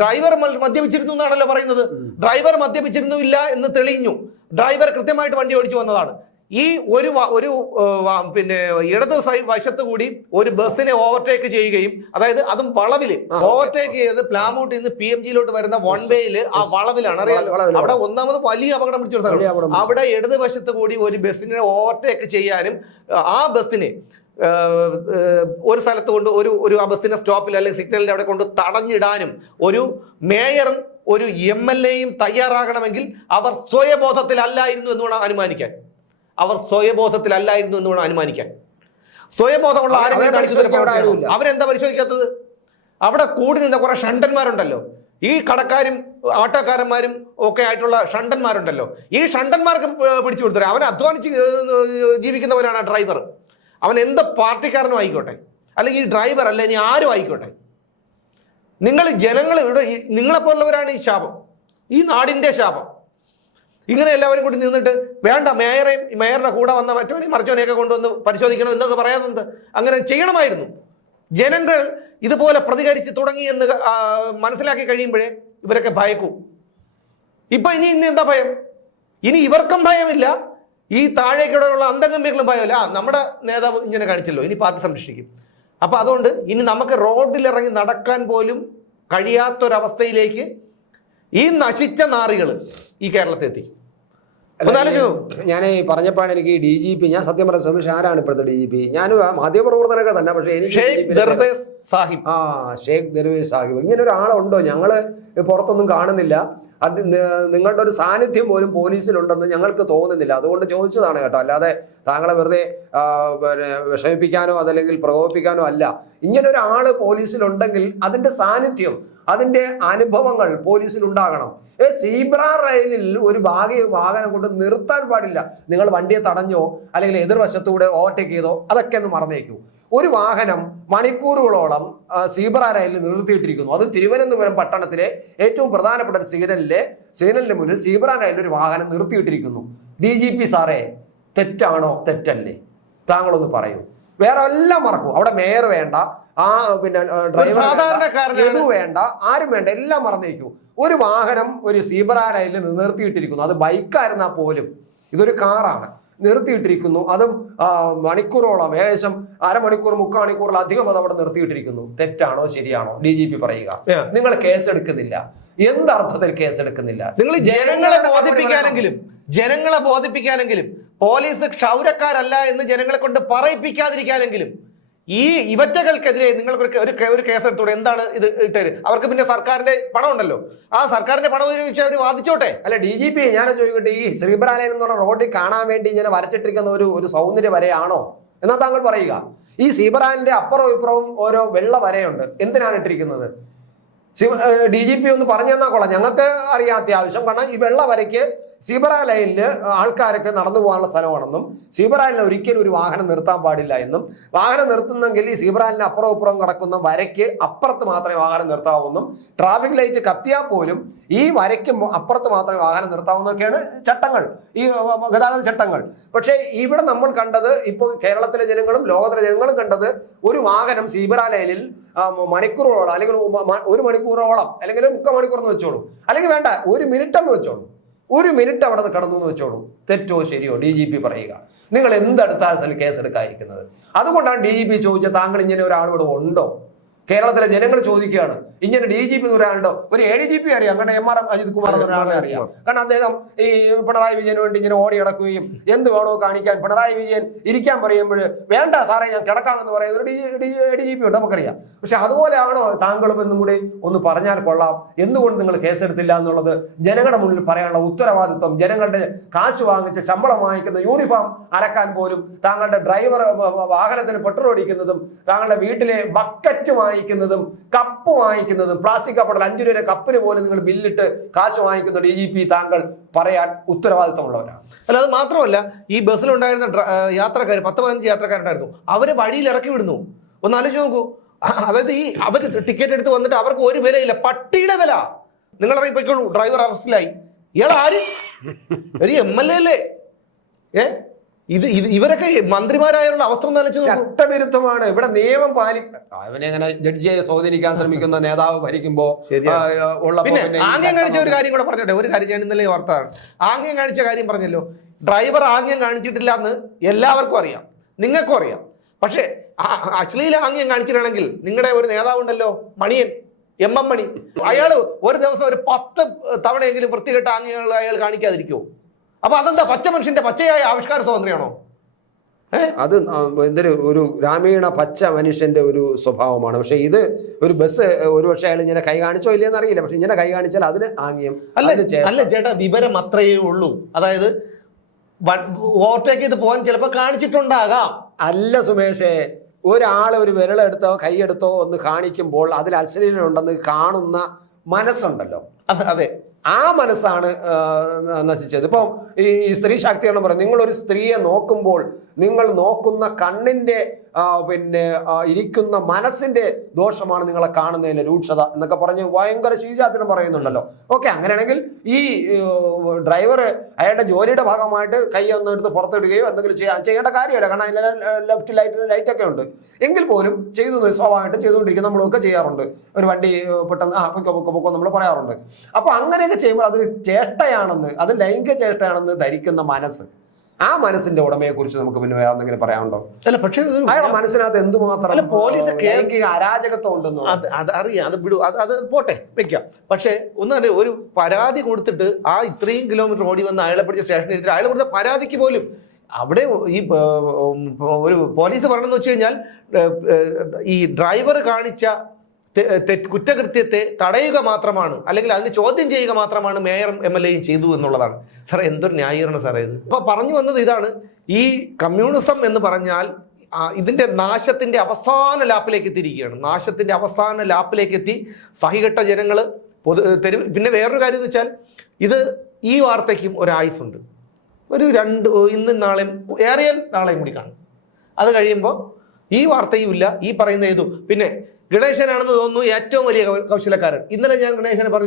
ഡ്രൈവർ മദ്യപിച്ചിരുന്നു എന്നാണല്ലോ പറയുന്നത്. ഡ്രൈവർ മദ്യപിച്ചിരുന്നില്ല എന്ന് തെളിഞ്ഞു. ഡ്രൈവർ കൃത്യമായിട്ട് വണ്ടി ഓടിച്ചു വന്നതാണ്. ഈ ഒരു പിന്നെ ഇടത് സൈഡ് വശത്ത് കൂടി ഒരു ബസ്സിനെ ഓവർടേക്ക് ചെയ്യുകയും, അതായത് അതും വളവില് ഓവർടേക്ക് ചെയ്ത് പ്ലാമൂട്ടിൽ നിന്ന് PMGയിലോട്ട് വരുന്ന വൺ വേയില് ആ വളവിലാണ്. അറിയാലോ, അവിടെ ഒന്നാമത് വലിയ അപകടം പിടിച്ചൊരു സ്ഥലം. അവിടെ ഇടത് വശത്ത് കൂടി ഒരു ബസ്സിനെ ഓവർടേക്ക് ചെയ്യാനും ആ ബസ്സിനെ ഒരു സ്ഥലത്ത് കൊണ്ട് ഒരു ആ ബസ്സിന്റെ സ്റ്റോപ്പിൽ അല്ലെങ്കിൽ സിഗ്നലിന്റെ അവിടെ കൊണ്ട് തടഞ്ഞിടാനും ഒരു മേയറും ഒരു MLAയും തയ്യാറാകണമെങ്കിൽ അവർ സ്വയബോധത്തിലല്ലായിരുന്നു എന്ന് വേണം അനുമാനിക്കാൻ. സ്വയബോധമുള്ള ആരെങ്കിലും അവരെന്താ പരിശോധിക്കാത്തത്? അവിടെ കൂടി നിന്ന കുറെ ഷണ്ടന്മാരുണ്ടല്ലോ. ഈ കടക്കാരും ഓട്ടോക്കാരന്മാരും ഒക്കെ ആയിട്ടുള്ള ഷണ്ടന്മാരുണ്ടല്ലോ. ഈ ഷണ്ടന്മാർക്ക് പിടിച്ചു കൊടുത്തത്. അവൻ അധ്വാനിച്ച് ജീവിക്കുന്നവരാണ് ആ ഡ്രൈവർ. അവൻ എന്ത് പാർട്ടിക്കാരനും ആയിക്കോട്ടെ, അല്ലെങ്കിൽ ഈ ഡ്രൈവർ അല്ല ഇനി ആരും ആയിക്കോട്ടെ. ജനങ്ങൾ ഇവിടെ നിങ്ങളെപ്പോലുള്ളവരാണ് ഈ ശാപം, ഈ നാടിന്റെ ശാപം. ഇങ്ങനെ എല്ലാവരും കൂടി നിന്നിട്ട് വേണ്ട മേയറുടെ കൂടെ വന്ന മറ്റവനെയും മറിച്ചവനെയൊക്കെ കൊണ്ടുവന്ന് പരിശോധിക്കണം എന്നൊക്കെ പറയാറുണ്ട്. അങ്ങനെ ചെയ്യണമായിരുന്നു. ജനങ്ങൾ ഇതുപോലെ പ്രതികരിച്ച് തുടങ്ങി എന്ന് മനസ്സിലാക്കി കഴിയുമ്പോഴേ ഇവരൊക്കെ ഭയക്കൂ. ഇനി എന്താ ഭയം? ഇനി ഇവർക്കും ഭയമില്ല, ഈ താഴേക്കൂടെയുള്ള അന്തംഗമ്യങ്ങളും ഭയമില്ല. നമ്മുടെ നേതാവ് ഇങ്ങനെ കാണിച്ചല്ലോ, ഇനി പാർട്ടി സംരക്ഷിക്കും. അപ്പൊ അതുകൊണ്ട് ഇനി നമുക്ക് റോഡിലിറങ്ങി നടക്കാൻ പോലും കഴിയാത്തൊരവസ്ഥയിലേക്ക് ഈ നശിച്ച നാറികൾ ഈ കേരളത്തെത്തി. ഞാൻ പറഞ്ഞപ്പോഴാണ് എനിക്ക് DGP, ഞാൻ സത്യം പറഞ്ഞ സുമേഷ് ആരാണ് ഇപ്പോഴത്തെ DGP? ഞാനും മാധ്യമപ്രവർത്തനൊക്കെ തന്നെ, പക്ഷെ എനിക്ക് ഷെയ്ഖ് ദർവേസ് സാഹിബ് ഇങ്ങനെ ഒരാളുണ്ടോ? ഞങ്ങള് പുറത്തൊന്നും കാണുന്നില്ല. അത് നിങ്ങളുടെ ഒരു സാന്നിധ്യം പോലും പോലീസിലുണ്ടെന്ന് ഞങ്ങൾക്ക് തോന്നുന്നില്ല. അതുകൊണ്ട് ചോദിച്ചതാണ് കേട്ടോ, അല്ലാതെ താങ്കളെ വെറുതെ വിഷമിപ്പിക്കാനോ അതല്ലെങ്കിൽ പ്രകോപിപ്പിക്കാനോ അല്ല. ഇങ്ങനെ ഒരാള് പോലീസിലുണ്ടെങ്കിൽ അതിന്റെ സാന്നിധ്യം, അതിന്റെ അനുഭവങ്ങൾ പോലീസിൽ ഉണ്ടാകണം. സീബ്ര റെയിലിൽ ഒരു വാഹനം കൊണ്ട് നിർത്താൻ പാടില്ല. നിങ്ങൾ വണ്ടിയെ തടഞ്ഞോ അല്ലെങ്കിൽ എതിർവശത്തൂടെ ഓവർടേക്ക് ചെയ്തോ അതൊക്കെ ഒന്ന് മറന്നേക്കൂ. ഒരു വാഹനം മണിക്കൂറുകളോളം സീബ്ര റെയിലിൽ നിർത്തിയിട്ടിരിക്കുന്നു. അത് തിരുവനന്തപുരം പട്ടണത്തിലെ ഏറ്റവും പ്രധാനപ്പെട്ട സിഗ്നലിന് മുന്നിൽ സീബ്ര റെയിലിൽ ഒരു വാഹനം നിർത്തിയിട്ടിരിക്കുന്നു. DGP സാറേ, തെറ്റാണോ? തെറ്റല്ലേ? താങ്കളൊന്ന് പറയൂ. വേറെ എല്ലാം മറക്കും. അവിടെ മേയർ വേണ്ട, പിന്നെ ഡ്രൈവർ വേണ്ട, ആരും വേണ്ട, എല്ലാം മറന്നേക്കൂ. ഒരു വാഹനം ഒരു സീബ്ര ലൈനിൽ നിർത്തിയിട്ടിരിക്കുന്നു. അത് ബൈക്കായിരുന്നാൽ പോലും, ഇതൊരു കാറാണ്, നിർത്തിയിട്ടിരിക്കുന്നു. അതും മണിക്കൂറോളം, ഏകദേശം അരമണിക്കൂർ 3/4 മണിക്കൂറിലധികം അത് അവിടെ നിർത്തിയിട്ടിരിക്കുന്നു. തെറ്റാണോ ശരിയാണോ? DGP പറയുക. നിങ്ങൾ കേസെടുക്കുന്നില്ല. എന്തർത്ഥത്തിൽ കേസെടുക്കുന്നില്ല? നിങ്ങൾ ജനങ്ങളെ ബോധിപ്പിക്കാനെങ്കിലും പോലീസ് ക്ഷൗരക്കാരല്ല എന്ന് ജനങ്ങളെ കൊണ്ട് പറയിപ്പിക്കാതിരിക്കാനെങ്കിലും ഈ ഇവറ്റകൾക്കെതിരെ നിങ്ങൾക്ക് ഒരു കേസെടുത്തൂടെ? എന്താണ് ഇത് ഇട്ടത്? അവർക്ക് പിന്നെ സർക്കാരിന്റെ പണം ഉണ്ടല്ലോ, ആ സർക്കാരിന്റെ പണം ഉപയോഗിച്ച് അവർ വാദിച്ചോട്ടെ. അല്ല DGP, ഞാൻ ചോദിക്കട്ടെ, ഈ ശ്രീബ്രാലയൻ എന്ന് പറഞ്ഞ റോഡിൽ കാണാൻ വേണ്ടി ഇങ്ങനെ വരച്ചിട്ടിരിക്കുന്ന ഒരു സൗന്ദര്യ വരയാണോ എന്നാ താങ്കൾ പറയുക? ഈ സീബ്രാലിന്റെ അപ്പുറവും ഇപ്പുറവും ഓരോ വെള്ള വരയുണ്ട്. എന്തിനാണ് ഇട്ടിരിക്കുന്നത്? DGP ഒന്ന് പറഞ്ഞു തന്നാൽ കൊള്ളാം. ഞങ്ങൾക്ക് അറിയാം അത്യാവശ്യം. കാരണം ഈ വെള്ള വരയ്ക്ക് സീബ്ര ലൈനില് ആൾക്കാരൊക്കെ നടന്നു പോകാനുള്ള സ്ഥലമാണെന്നും സീബ്ര ലൈനിൽ ഒരിക്കലും ഒരു വാഹനം നിർത്താൻ പാടില്ല എന്നും, വാഹനം നിർത്തുന്നെങ്കിൽ ഈ സീബ്ര ലൈനിന് അപ്പുറം ഇപ്പുറം കിടക്കുന്ന വരയ്ക്ക് അപ്പുറത്ത് മാത്രമേ വാഹനം നിർത്താവൂന്നും, ട്രാഫിക് ലൈറ്റ് കത്തിയാൽ പോലും ഈ വരയ്ക്ക് അപ്പുറത്ത് മാത്രമേ വാഹനം നിർത്താവുന്നൊക്കെയാണ് ചട്ടങ്ങൾ, ഈ ഗതാഗത ചട്ടങ്ങൾ. പക്ഷേ ഇവിടെ നമ്മൾ കണ്ടത്, ഇപ്പോൾ കേരളത്തിലെ ജനങ്ങളും ലോകത്തിലെ ജനങ്ങളും കണ്ടത്, ഒരു വാഹനം സീബ്ര ലൈനിൽ മണിക്കൂറോളം അല്ലെങ്കിൽ 1 മണിക്കൂറോളം അല്ലെങ്കിൽ 3/4 മണിക്കൂർ എന്ന് വെച്ചോളൂ, അല്ലെങ്കിൽ വേണ്ട 1 മിനിറ്റ് എന്ന് വെച്ചോളൂ, 1 മിനിറ്റ് അവിടെ കടന്നു എന്ന് വെച്ചോളൂ. തെറ്റോ ശരിയോ? DGP പറയുക. നിങ്ങൾ എന്തെടുത്താൽ കേസെടുക്കാതിരിക്കുന്നത്? അതുകൊണ്ടാണ് DGP ചോദിച്ചത്, താങ്കൾ ഇങ്ങനെ ഒരാളിവിടെ ഉണ്ടോ? കേരളത്തിലെ ജനങ്ങൾ ചോദിക്കുകയാണ്, ഇങ്ങനെ DGP എന്ന് ഒരാളുണ്ടോ? ഒരു ADGP അറിയാം, കാരണം MR അജിത് കുമാർ എന്ന ഒരാളെ അറിയാം. കാരണം അദ്ദേഹം ഈ പിണറായി വിജയന് വേണ്ടി ഇങ്ങനെ ഓടി കിടക്കുകയും എന്ത് വേണോ കാണിക്കാൻ പിണറായി വിജയൻ ഇരിക്കാൻ പറയുമ്പോൾ വേണ്ട സാറേ ഞാൻ കിടക്കാമെന്ന് പറയുന്ന ഒരു ADGP ഉണ്ട്, നമുക്കറിയാം. പക്ഷെ അതുപോലെയാണോ താങ്കളും എന്നും കൂടി ഒന്ന് പറഞ്ഞാൽ കൊള്ളാം. എന്തുകൊണ്ട് നിങ്ങൾ കേസെടുത്തില്ല എന്നുള്ളത് ജനങ്ങളുടെ മുന്നിൽ പറയാനുള്ള ഉത്തരവാദിത്വം, ജനങ്ങളുടെ കാശ് വാങ്ങിച്ച് ശമ്പളം വാങ്ങിക്കുന്ന യൂണിഫോം അലക്കാൻ പോലും താങ്കളുടെ ഡ്രൈവർ വാഹനത്തിന് പെട്രോൾ അടിക്കുന്നതും താങ്കളുടെ വീട്ടിലെ ബക്കറ്റ് വാങ്ങിക്കുന്നതും കപ്പ് വാങ്ങിക്കുന്നതും, പ്ലാസ്റ്റിക് കപ്പടൽ 5 രൂപ കപ്പിന് പോലും നിങ്ങൾ ബില്ലിട്ട് കാശ് വാങ്ങിക്കുന്ന DGP താങ്കൾ പറയാൻ ഉത്തരവാദിത്തമുള്ളവരാണ്. അല്ല, അത് മാത്രമല്ല, ഈ ബസ്സിലുണ്ടായിരുന്ന യാത്രക്കാർ 10-15 യാത്രക്കാരുണ്ടായിരുന്നു, അവര് വഴിയിൽ ഇറക്കി വിടുന്നു. ഒന്ന് ആലോചിച്ച് നോക്കൂ. അതായത് ഈ അവർ ടിക്കറ്റ് എടുത്ത് വന്നിട്ട് അവർക്ക് ഒരു വിലയില്ല, പട്ടിയുടെ വില. നിങ്ങൾ ഇറങ്ങിപ്പോയിക്കോളൂ, ഡ്രൈവർ അറസ്റ്റിലായി. ഇയാൾ ആര്? ഒരു MLA അല്ലേ? ഇവരൊക്കെ മന്ത്രിമാരായുള്ള അവസ്ഥ ചട്ടവിരുദ്ധമാണ്. ഇവിടെ നിയമം അവനെ അങ്ങനെ ജഡ്ജിയെ സ്വാധീനിക്കാൻ ശ്രമിക്കുന്ന നേതാവ് ഭരിക്കുമ്പോ ആംഗ്യം കാണിച്ച ഒരു കാര്യം കൂടെ പറഞ്ഞോട്ടെ. ഒരു കാര്യം ഞാൻ ഇന്നലെ ഓർത്താണ്. ആംഗ്യം കാണിച്ച കാര്യം പറഞ്ഞല്ലോ. ഡ്രൈവർ ആംഗ്യം കാണിച്ചിട്ടില്ല എന്ന് എല്ലാവർക്കും അറിയാം, നിങ്ങൾക്കും അറിയാം. പക്ഷെ അശ്ലീല ആംഗ്യം കാണിച്ചിട്ടാണെങ്കിൽ നിങ്ങളുടെ ഒരു നേതാവുണ്ടല്ലോ, മണിയൻ, MM മണി, അയാൾ ഒരു ദിവസം ഒരു 10 തവണയെങ്കിലും വൃത്തികെട്ട ആംഗ്യങ്ങൾ അയാൾ കാണിക്കാതിരിക്കുമോ? അപ്പൊ അതെന്താ? പച്ച മനുഷ്യന്റെ പച്ചയായ ആവിഷ്കാര സ്വാതന്ത്ര്യമാണോ? അത് ഒരു ഗ്രാമീണ പച്ച മനുഷ്യന്റെ ഒരു സ്വഭാവമാണ്. പക്ഷെ ഇത് ഒരു ബസ് ഒരുപക്ഷെ അയാൾ ഇങ്ങനെ കൈ കാണിച്ചോ ഇല്ലെന്ന് അറിയില്ല, പക്ഷെ ഇങ്ങനെ കൈ കാണിച്ചാൽ അതിന് ആംഗ്യം അല്ല ചേട്ടാ, വിവരം അത്രയേ ഉള്ളൂ. അതായത് ഓവർടേക്ക് ചെയ്ത് പോകാൻ ചിലപ്പോൾ കാണിച്ചിട്ടുണ്ടാകാം. അല്ല സുമേഷേ, ഒരാൾ ഒരു വിരലെടുത്തോ കൈയെടുത്തോ ഒന്ന് കാണിക്കുമ്പോൾ അതിൽ അശ്ലീലം ഉണ്ടെന്ന് കാണുന്ന മനസ്സുണ്ടല്ലോ, അതെ, ആ മനസ്സാണ് നശിച്ചത്. ഇപ്പം ഈ സ്ത്രീ ശാക്തീകരണം പറയും, നിങ്ങളൊരു സ്ത്രീയെ നോക്കുമ്പോൾ നിങ്ങൾ നോക്കുന്ന കണ്ണിന്റെ ഇരിക്കുന്ന മനസ്സിന്റെ ദോഷമാണ് നിങ്ങളെ കാണുന്നതിന്റെ രൂക്ഷത എന്നൊക്കെ പറഞ്ഞ് ഭയങ്കര ശീശാത്തിനും പറയുന്നുണ്ടല്ലോ. ഓക്കെ, അങ്ങനെയാണെങ്കിൽ ഈ ഡ്രൈവർ അയാളുടെ ജോലിയുടെ ഭാഗമായിട്ട് കൈ ഒന്ന് എടുത്ത് പുറത്തിടുകയോ എന്തെങ്കിലും ചെയ്യേണ്ട കാര്യമല്ല. കാരണം അതിന് ലെഫ്റ്റ് ലൈറ്റൊക്കെ ഉണ്ട്. എങ്കിൽ പോലും സ്വാഭാവികമായിട്ടും ചെയ്തുകൊണ്ടിരിക്കും, നമ്മളൊക്കെ ചെയ്യാറുണ്ട്. ഒരു വണ്ടി പെട്ടെന്ന് പൊക്കോ നമ്മൾ പറയാറുണ്ട്. അപ്പൊ അങ്ങനെയൊക്കെ ചെയ്യുമ്പോൾ അതൊരു ചേഷ്ടയാണെന്ന്, അത് ലൈംഗിക ചേഷ്ടയാണെന്ന് ധരിക്കുന്ന മനസ്സ്, ആ മനസ്സിന്റെ ഉടമയെ കുറിച്ച് നമുക്ക് പിന്നെ വേറെ എന്തെങ്കിലും പറയാനുണ്ടോ? അല്ല, പക്ഷേ അയാളുടെ മനസ്സിനകത്ത് എന്തുമാത്രം പോലീസ് ലൈംഗിക അരാജകത്വം ഉണ്ടെന്നോ അത് അറിയാം, അത് വിടും, അത് പോട്ടെ, വെക്കാം. പക്ഷേ ഒന്നല്ലേ, ഒരു പരാതി കൊടുത്തിട്ട് ആ ഇത്രയും കിലോമീറ്റർ ഓടി വന്ന് അയാളെ പിടിച്ച സ്റ്റേഷനിൽ ഇരുത്തി അയാളെ കൊടുത്ത പരാതിക്ക് പോലും അവിടെ ഈ ഒരു പോലീസ് പറയണമെന്ന് വെച്ച് കഴിഞ്ഞാൽ ഈ ഡ്രൈവർ കാണിച്ച കുറ്റകൃത്യത്തെ തടയുക മാത്രമാണ്, അല്ലെങ്കിൽ അതിന് ചോദ്യം ചെയ്യുക മാത്രമാണ് മേയറും MLA യും ചെയ്തു എന്നുള്ളതാണ്. സാറേ, എന്തൊരു ന്യായീകരണം സാറേ ഇത്. അപ്പൊ പറഞ്ഞു വന്നത് ഇതാണ്, ഈ കമ്മ്യൂണിസം എന്ന് പറഞ്ഞാൽ ഇതിന്റെ നാശത്തിന്റെ അവസാന ലാപ്പിലേക്ക് എത്തിയിരിക്കുകയാണ്. നാശത്തിന്റെ അവസാന ലാപ്പിലേക്ക് എത്തി സഹികെട്ട ജനങ്ങൾ പിന്നെ വേറൊരു കാര്യം എന്ന് വെച്ചാൽ, ഇത് ഈ വാർത്തയ്ക്കും ഒരായുസുണ്ട്. ഒരു ഇന്നും നാളെയും ഏറിയാൽ നാളെയും കൂടി കാണും. അത് കഴിയുമ്പോൾ ഈ വാർത്തയും ഇല്ല, ഈ പറയുന്ന ഇതും. പിന്നെ ഗണേശനാണെന്ന് തോന്നുന്നു ഏറ്റവും വലിയ കൗശലക്കാരൻ. ഇന്നലെ ഞാൻ ഗണേശനെ പറഞ്ഞു,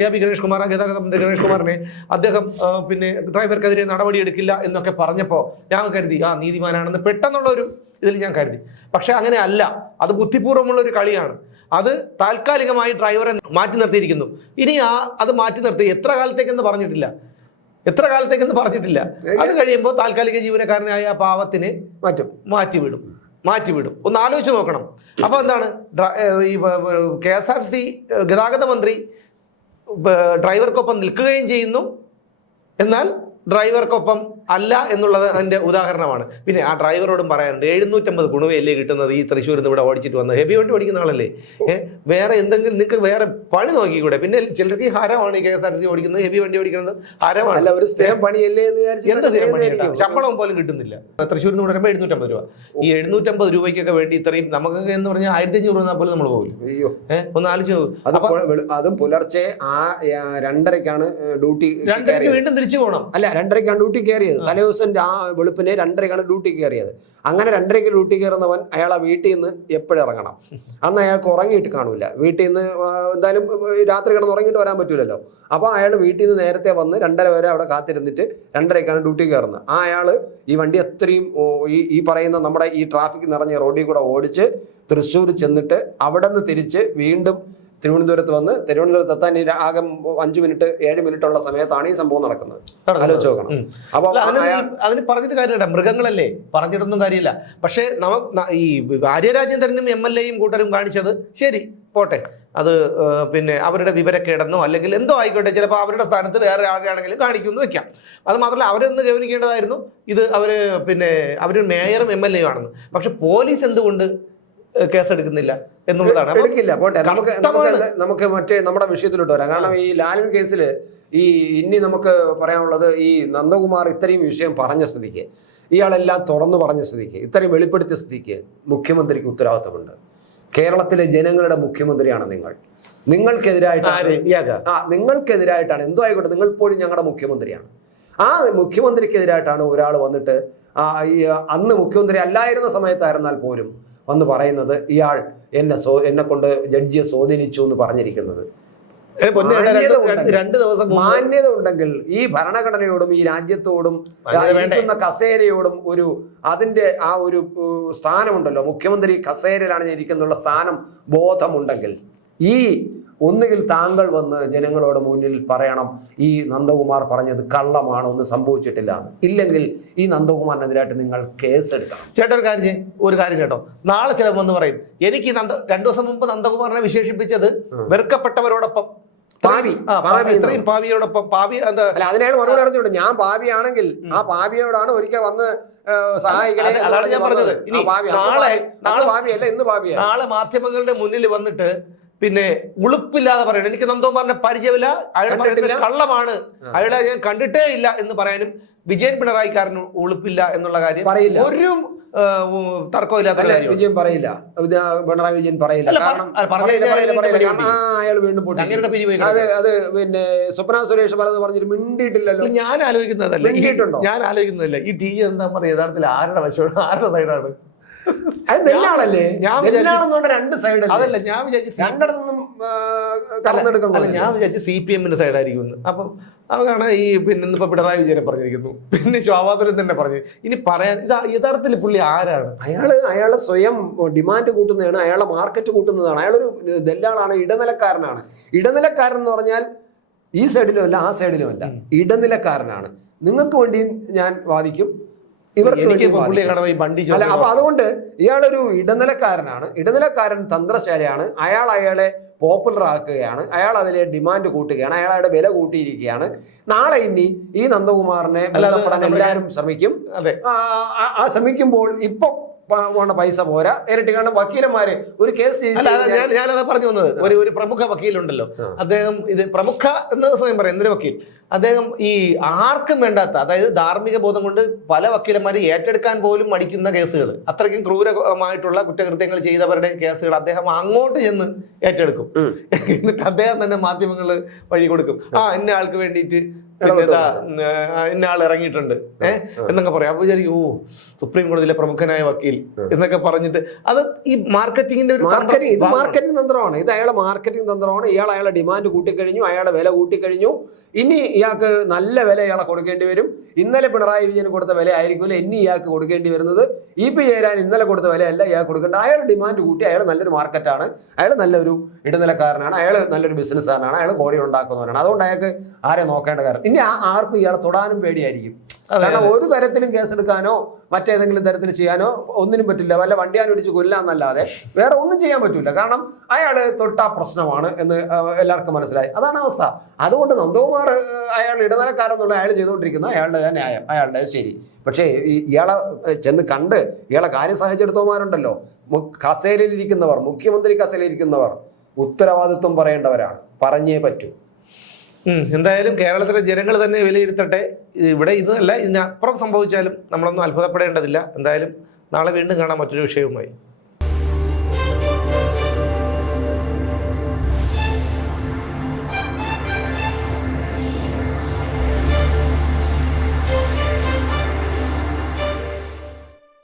KB ഗണേഷ് കുമാർ, ഗതാഗത മന്ത്രി ഗണേഷ് കുമാറിനെ അദ്ദേഹം പിന്നെ ഡ്രൈവർക്കെതിരെ നടപടിയെടുക്കില്ല എന്നൊക്കെ പറഞ്ഞപ്പോൾ ഞാൻ കരുതി നീതിമാനാണെന്ന് പെട്ടെന്നുള്ള ഒരു ഇതിൽ ഞാൻ കരുതി. പക്ഷെ അങ്ങനെ അല്ല, അത് ബുദ്ധിപൂർവ്വമുള്ള ഒരു കളിയാണ്. അത് താൽക്കാലികമായി ഡ്രൈവറെ മാറ്റി നിർത്തിയിരിക്കുന്നു. ഇനി അത് മാറ്റി നിർത്തി എത്ര കാലത്തേക്കെന്ന് പറഞ്ഞിട്ടില്ല. അത് കഴിയുമ്പോൾ താൽക്കാലിക ജീവനക്കാരനായ ആ പാവത്തിനെ മാറ്റിവിടും. ഒന്ന് ആലോചിച്ച് നോക്കണം. അപ്പോൾ എന്താണ്, ഈ KSRTC ഗതാഗത മന്ത്രി ഡ്രൈവർക്കൊപ്പം നിൽക്കുകയും ചെയ്യുന്നു, എന്നാൽ ഡ്രൈവർക്കൊപ്പം അല്ല എന്നുള്ളത് അതിൻ്റെ ഉദാഹരണമാണ്. പിന്നെ ആ ഡ്രൈവറോടും പറയാനുണ്ട്, 750 ഗുണവയല്ലേ കിട്ടുന്നത് ഈ തൃശ്ശൂരിൽ നിന്ന് ഇവിടെ ഓടിച്ചിട്ട് വന്നത്, ഹെവി വണ്ടി ഓടിക്കുന്ന ആളല്ലേ, വേറെ എന്തെങ്കിലും നിങ്ങൾക്ക് വേറെ പണി നോക്കിക്കൂടെ? പിന്നെ ചിലർക്ക് ഈ ഹരമാണ് ഈ KSRTC ഓടിക്കുന്നത്, ഹെവി വണ്ടി ഓടിക്കുന്നത് ഹരമാണ്. ഒരു സ്ഥിരം പണിയല്ലേ എന്ന് എന്ത് സ്ഥിരം പണിയുണ്ട്? ശമ്പളം പോലും കിട്ടുന്നില്ല. തൃശ്ശൂരിൽ നിന്ന് വരുമ്പോൾ 750 രൂപ. ഈ 750 രൂപയ്ക്കൊക്കെ വേണ്ടി ഇത്രയും നമുക്കൊക്കെ എന്ന് പറഞ്ഞാൽ 1500 രൂപ പോലും നമ്മൾ പോകില്ല. ഒന്ന് ആലോചിച്ച് അതും പുലർച്ചെ 2:30ക്കാണ് ഡ്യൂട്ടി, 2:30 വീണ്ടും തിരിച്ചു പോകണം. അല്ല, 2:30ക്കാണ് ഡ്യൂട്ടി കയറിയത്. തലേദിവസം വെളുപ്പിനെ 2:30ക്കാണ് ഡ്യൂട്ടി കയറിയത്. അങ്ങനെ 2:30ക്ക് ഡ്യൂട്ടി കയറുന്നവൻ അയാളെ വീട്ടിൽ നിന്ന് എപ്പോഴും ഇറങ്ങണം. അന്ന് അയാൾക്ക് ഉറങ്ങിയിട്ട് കാണൂല. വീട്ടിൽ നിന്ന് എന്തായാലും രാത്രി കിടന്ന് ഉറങ്ങിയിട്ട് വരാൻ പറ്റൂലല്ലോ. അപ്പോൾ അയാൾ വീട്ടിൽ നിന്ന് നേരത്തെ വന്ന് 2:30 വരെ അവിടെ കാത്തിരുന്നിട്ട് 2:30ക്കാണ് ഡ്യൂട്ടി കയറുന്നത്. അയാൾ ഈ വണ്ടി അത്രയും ഈ പറയുന്ന നമ്മുടെ ഈ ട്രാഫിക് നിറഞ്ഞ റോഡിൽ കൂടെ ഓടിച്ച് തൃശ്ശൂർ ചെന്നിട്ട് അവിടെ നിന്ന് തിരിച്ച് വീണ്ടും തിരുവനന്തപുരത്ത് വന്ന് തിരുവനന്തപുരത്ത് എത്താൻ ആകെ 5 മിനിറ്റ് 7 മിനിറ്റ് ഉള്ള സമയത്താണ് ഈ സംഭവം നടക്കുന്നത്. ആലോചിച്ച് നോക്കണം. അപ്പൊ അതിന് പറഞ്ഞിട്ട് കാര്യമില്ല, മൃഗങ്ങളല്ലേ, പറഞ്ഞിട്ടൊന്നും കാര്യമില്ല. പക്ഷേ ഈ ആര്യരാജേന്ദ്രനും MLA യും കൂട്ടരും കാണിച്ചത് ശരി, പോട്ടെ, അത് പിന്നെ അവരുടെ വിവരക്കേടെന്നോ അല്ലെങ്കിൽ എന്തോ ആയിക്കോട്ടെ, ചിലപ്പോൾ അവരുടെ സ്ഥാനത്ത് വേറെ ആരെയാണെങ്കിലും കാണിക്കുമെന്ന് വെക്കാം. അത് മാത്രമല്ല, അവരൊന്ന് ഗവനിക്കേണ്ടതായിരുന്നു, ഇത് അവർ മേയറും MLA യും ആണെന്ന്. പക്ഷെ പോലീസ് എന്തുകൊണ്ട് കേസെടുക്കുന്നില്ല എന്നുള്ളതാണ്. എടുക്കില്ല, പോട്ടെ, നമുക്ക് മറ്റേ നമ്മുടെ വിഷയത്തിലോട്ട് വരാം. കാരണം ഈ ലാലിൻ കേസിൽ ഇനി നമുക്ക് പറയാനുള്ളത്, ഈ നന്ദകുമാർ ഇത്രയും വിഷയം പറഞ്ഞ സ്ഥിതിക്ക്, ഇയാളെല്ലാം തുറന്നു പറഞ്ഞ സ്ഥിതിക്ക്, ഇത്രയും വെളിപ്പെടുത്തിയ സ്ഥിതിക്ക് മുഖ്യമന്ത്രിക്ക് ഉത്തരവാദിത്തമുണ്ട്. കേരളത്തിലെ ജനങ്ങളുടെ മുഖ്യമന്ത്രിയാണ് നിങ്ങൾക്കെതിരായിട്ടാണ് എന്തോ ആയിക്കോട്ടെ, നിങ്ങൾ ഇപ്പോഴും ഞങ്ങളുടെ മുഖ്യമന്ത്രിയാണ്. ആ മുഖ്യമന്ത്രിക്കെതിരായിട്ടാണ് ഒരാൾ വന്നിട്ട് അന്ന് മുഖ്യമന്ത്രി അല്ലായിരുന്ന സമയത്തായിരുന്നാൽ പോലും വന്ന് പറയുന്നത് ഇയാൾ എന്നെ കൊണ്ട് ജഡ്ജിയെ സ്വാധീനിച്ചു എന്ന് പറഞ്ഞിരിക്കുന്നത്. മാന്യത ഉണ്ടെങ്കിൽ ഈ ഭരണഘടനയോടും ഈ രാജ്യത്തോടും ഇരിക്കുന്ന കസേരയോടും അതിന്റെ ആ ഒരു സ്ഥാനമുണ്ടല്ലോ, മുഖ്യമന്ത്രി കസേരയിലാണ് ഇരിക്കുന്നുള്ള സ്ഥാനം ബോധമുണ്ടെങ്കിൽ ഈ ഒന്നുകിൽ താങ്കൾ വന്ന് ജനങ്ങളോട് മുന്നിൽ പറയണം ഈ നന്ദകുമാർ പറഞ്ഞത് കള്ളമാണ്, ഒന്നും സംഭവിച്ചിട്ടില്ല എന്ന്. ഇല്ലെങ്കിൽ ഈ നന്ദകുമാറിനെതിരായിട്ട് നിങ്ങൾ കേസെടുക്കണം. ചേട്ടാ, ഒരു കാര്യം കേട്ടോ, നാളെ ചിലപ്പോൾ വന്ന് പറയും, എനിക്ക് 2 ദിവസം മുമ്പ് നന്ദകുമാറിനെ വിശേഷിപ്പിച്ചത് വെറുക്കപ്പെട്ടവരോടൊപ്പം ഇത്രയും പാവിയോടൊപ്പം എന്താ. അല്ല, അതിനാണ് മറുപടി അറിഞ്ഞോട്ട്, ഞാൻ പാവിയാണെങ്കിൽ ആ പാവിയോടാണ് ഒരിക്കൽ വന്ന് സഹായിക്കണേ. അതാണ് ഞാൻ പറഞ്ഞത്. നാളെ മാധ്യമങ്ങളുടെ മുന്നിൽ വന്നിട്ട് പിന്നെ ഉളുപ്പില്ലാതെ പറയണം, എനിക്ക് നന്ദകുമാറിന്റെ പരിചയമില്ല, അയാൾ പറയുന്നത് കള്ളമാണ്, അയാളെ ഞാൻ കണ്ടിട്ടേ ഇല്ല എന്ന് പറയാനും വിജയൻ പിണറായിക്കാരന് ഉളുപ്പില്ല എന്നുള്ള കാര്യം പറയില്ല. ഒരു തർക്കമില്ലാത്ത വിജയൻ പറയില്ല, പിണറായി വിജയൻ പറയില്ല. അയാൾ വീണ്ടും പോയി. അത് പിന്നെ സ്വപ്ന സുരേഷ് പലത് പറഞ്ഞിട്ട് മിണ്ടിയിട്ടില്ലല്ലോ. ഞാൻ ആലോചിക്കുന്നതല്ല ഈ DG എന്താ പറയുക, യഥാർത്ഥത്തിൽ ആരുടെ വശമാണ്, ആരുടെ സൈഡാണ്? ഞാൻ വിചാരിച്ചു CPM-ന്റെ സൈഡായിരിക്കും. അപ്പം അതാണ് ഈ ഇന്നിപ്പോ പിണറായി വിജയനെ പറഞ്ഞിരിക്കുന്നു, പിന്നെ ശോഭാസുരൻ തന്നെ പറഞ്ഞു. ഇനി പറയാൻ യഥാർത്ഥത്തിൽ പുള്ളി ആരാണ്? അയാളെ സ്വയം ഡിമാൻഡ് കൂട്ടുന്നതാണ്, അയാളെ മാർക്കറ്റ് കൂട്ടുന്നതാണ്. അയാളൊരു ദല്ലാളാണ്, ഇടനിലക്കാരനാണ്. ഇടനിലക്കാരൻ എന്ന് പറഞ്ഞാൽ ഈ സൈഡിലും അല്ല, ആ സൈഡിലും അല്ല, ഇടനിലക്കാരനാണ്. നിങ്ങൾക്ക് വേണ്ടി ഞാൻ വാദിക്കും, ഇവർക്ക് വേണ്ടി അല്ല. അപ്പൊ അതുകൊണ്ട് ഇയാളൊരു ഇടനിലക്കാരനാണ്. ഇടനിലക്കാരൻ തന്ത്രശാലിയാണ്. അയാളെ പോപ്പുലർ ആക്കുകയാണ്, അയാൾ അതിലെ ഡിമാൻഡ് കൂട്ടുകയാണ്, അയാളുടെ വില കൂട്ടിയിരിക്കുകയാണ്. നാളെ ഇനി ഈ നന്ദകുമാറിനെ ബന്ധപ്പെടാൻ എല്ലാവരും ശ്രമിക്കും. ആ ശ്രമിക്കുമ്പോൾ ഇപ്പൊ പൈസ പോരാ, ഇരട്ടി. കാരണം വക്കീലന്മാര് ഒരു കേസ് ഞാനത് പറഞ്ഞു വന്നത്, ഒരു പ്രമുഖ വക്കീലുണ്ടല്ലോ, അദ്ദേഹം ഇത് പ്രമുഖ എന്ന സമയം പറയാം, എന്തൊരു വക്കീൽ, അദ്ദേഹം ഈ ആർക്കും വേണ്ടാത്ത, അതായത് ധാർമ്മിക ബോധം കൊണ്ട് പല വക്കീലന്മാരെ ഏറ്റെടുക്കാൻ പോലും മടിക്കുന്ന കേസുകൾ, അത്രയ്ക്കും ക്രൂരമായിട്ടുള്ള കുറ്റകൃത്യങ്ങൾ ചെയ്തവരുടെ കേസുകൾ അദ്ദേഹം അങ്ങോട്ട് ചെന്ന് ഏറ്റെടുക്കും. എന്നിട്ട് അദ്ദേഹം തന്നെ മാധ്യമങ്ങൾ വഴി കൊടുക്കും. ഇന്ന ആൾക്ക് വേണ്ടിയിട്ട് ഇന്ന ആൾ ഇറങ്ങിയിട്ടുണ്ട് എന്നൊക്കെ പറയാം. അപ്പൊ വിചാരിക്കും, സുപ്രീം കോടതിയിലെ പ്രമുഖനായ വക്കീൽ എന്നൊക്കെ പറഞ്ഞിട്ട് അത് ഈ മാർക്കറ്റിംഗിന്റെ ഒരു മാർക്കറ്റിംഗ് തന്ത്രമാണ്. ഇത് അയാളെ മാർക്കറ്റിംഗ് തന്ത്രമാണ്. അയാളെ ഡിമാൻഡ് കൂട്ടിക്കഴിഞ്ഞു, അയാളുടെ വില കൂട്ടിക്കഴിഞ്ഞു. ഇനി ഇയാൾക്ക് നല്ല വില ഇയാളെ കൊടുക്കേണ്ടി വരും. ഇന്നലെ പിണറായി വിജയന് കൊടുത്ത വില ആയിരിക്കില്ല ഇനി ഇയാൾക്ക് കൊടുക്കേണ്ടി വരുന്നത്. പി ജയരാജൻ ഇന്നലെ കൊടുത്ത വിലയല്ല ഇയാൾക്ക് കൊടുക്കേണ്ട. അയാൾ ഡിമാൻഡ് കൂട്ടി, അയാൾ നല്ലൊരു മാർക്കറ്റാണ്, അയാൾ നല്ലൊരു ഇടനിലക്കാരനാണ്, അയാൾ നല്ലൊരു ബിസിനസ്സുകാരനാണ്, അയാൾ കോടി ഉണ്ടാക്കുന്നവരാണ്. അതുകൊണ്ട് അയാൾക്ക് ആരെ നോക്കേണ്ട കാര്യം. ഇനി ആർക്കും ഇയാളെ തൊടാനും പേടിയായിരിക്കും. കാരണം ഒരു തരത്തിലും കേസെടുക്കാനോ മറ്റേതെങ്കിലും തരത്തിൽ ചെയ്യാനോ ഒന്നിനും പറ്റില്ല. വല്ല വണ്ടിയാൻ പിടിച്ച് കൊല്ലാന്നല്ലാതെ വേറെ ഒന്നും ചെയ്യാൻ പറ്റില്ല. കാരണം അയാൾ തൊട്ടാ പ്രശ്നമാണ് എന്ന് എല്ലാവർക്കും മനസ്സിലായി. അതാണ് അവസ്ഥ. അതുകൊണ്ട് നന്ദകുമാർ അയാൾ ഇടനിലക്കാരെന്നുള്ള അയാൾ ചെയ്തുകൊണ്ടിരിക്കുന്ന അയാളുടെ ന്യായം, അയാളുടെ ശരി. പക്ഷേ ഇയാളെ ചെന്ന് കണ്ട് ഇയാളെ കാര്യം സഹിച്ചെടുത്തവന്മാരുണ്ടല്ലോ, കസേരയിലിരിക്കുന്നവർ, മുഖ്യമന്ത്രി കസേരയിലിരിക്കുന്നവർ ഉത്തരവാദിത്വം പറയേണ്ടവരാണ്, പറഞ്ഞേ പറ്റൂ. എന്തായാലും കേരളത്തിലെ ജനങ്ങൾ തന്നെ വിലയിരുത്തട്ടെ. ഇവിടെ ഇതല്ല, ഇതിനപ്പുറം സംഭവിച്ചാലും നമ്മളൊന്നും അത്ഭുതപ്പെടേണ്ടതില്ല. എന്തായാലും നാളെ വീണ്ടും കാണാം മറ്റൊരു വിഷയവുമായി.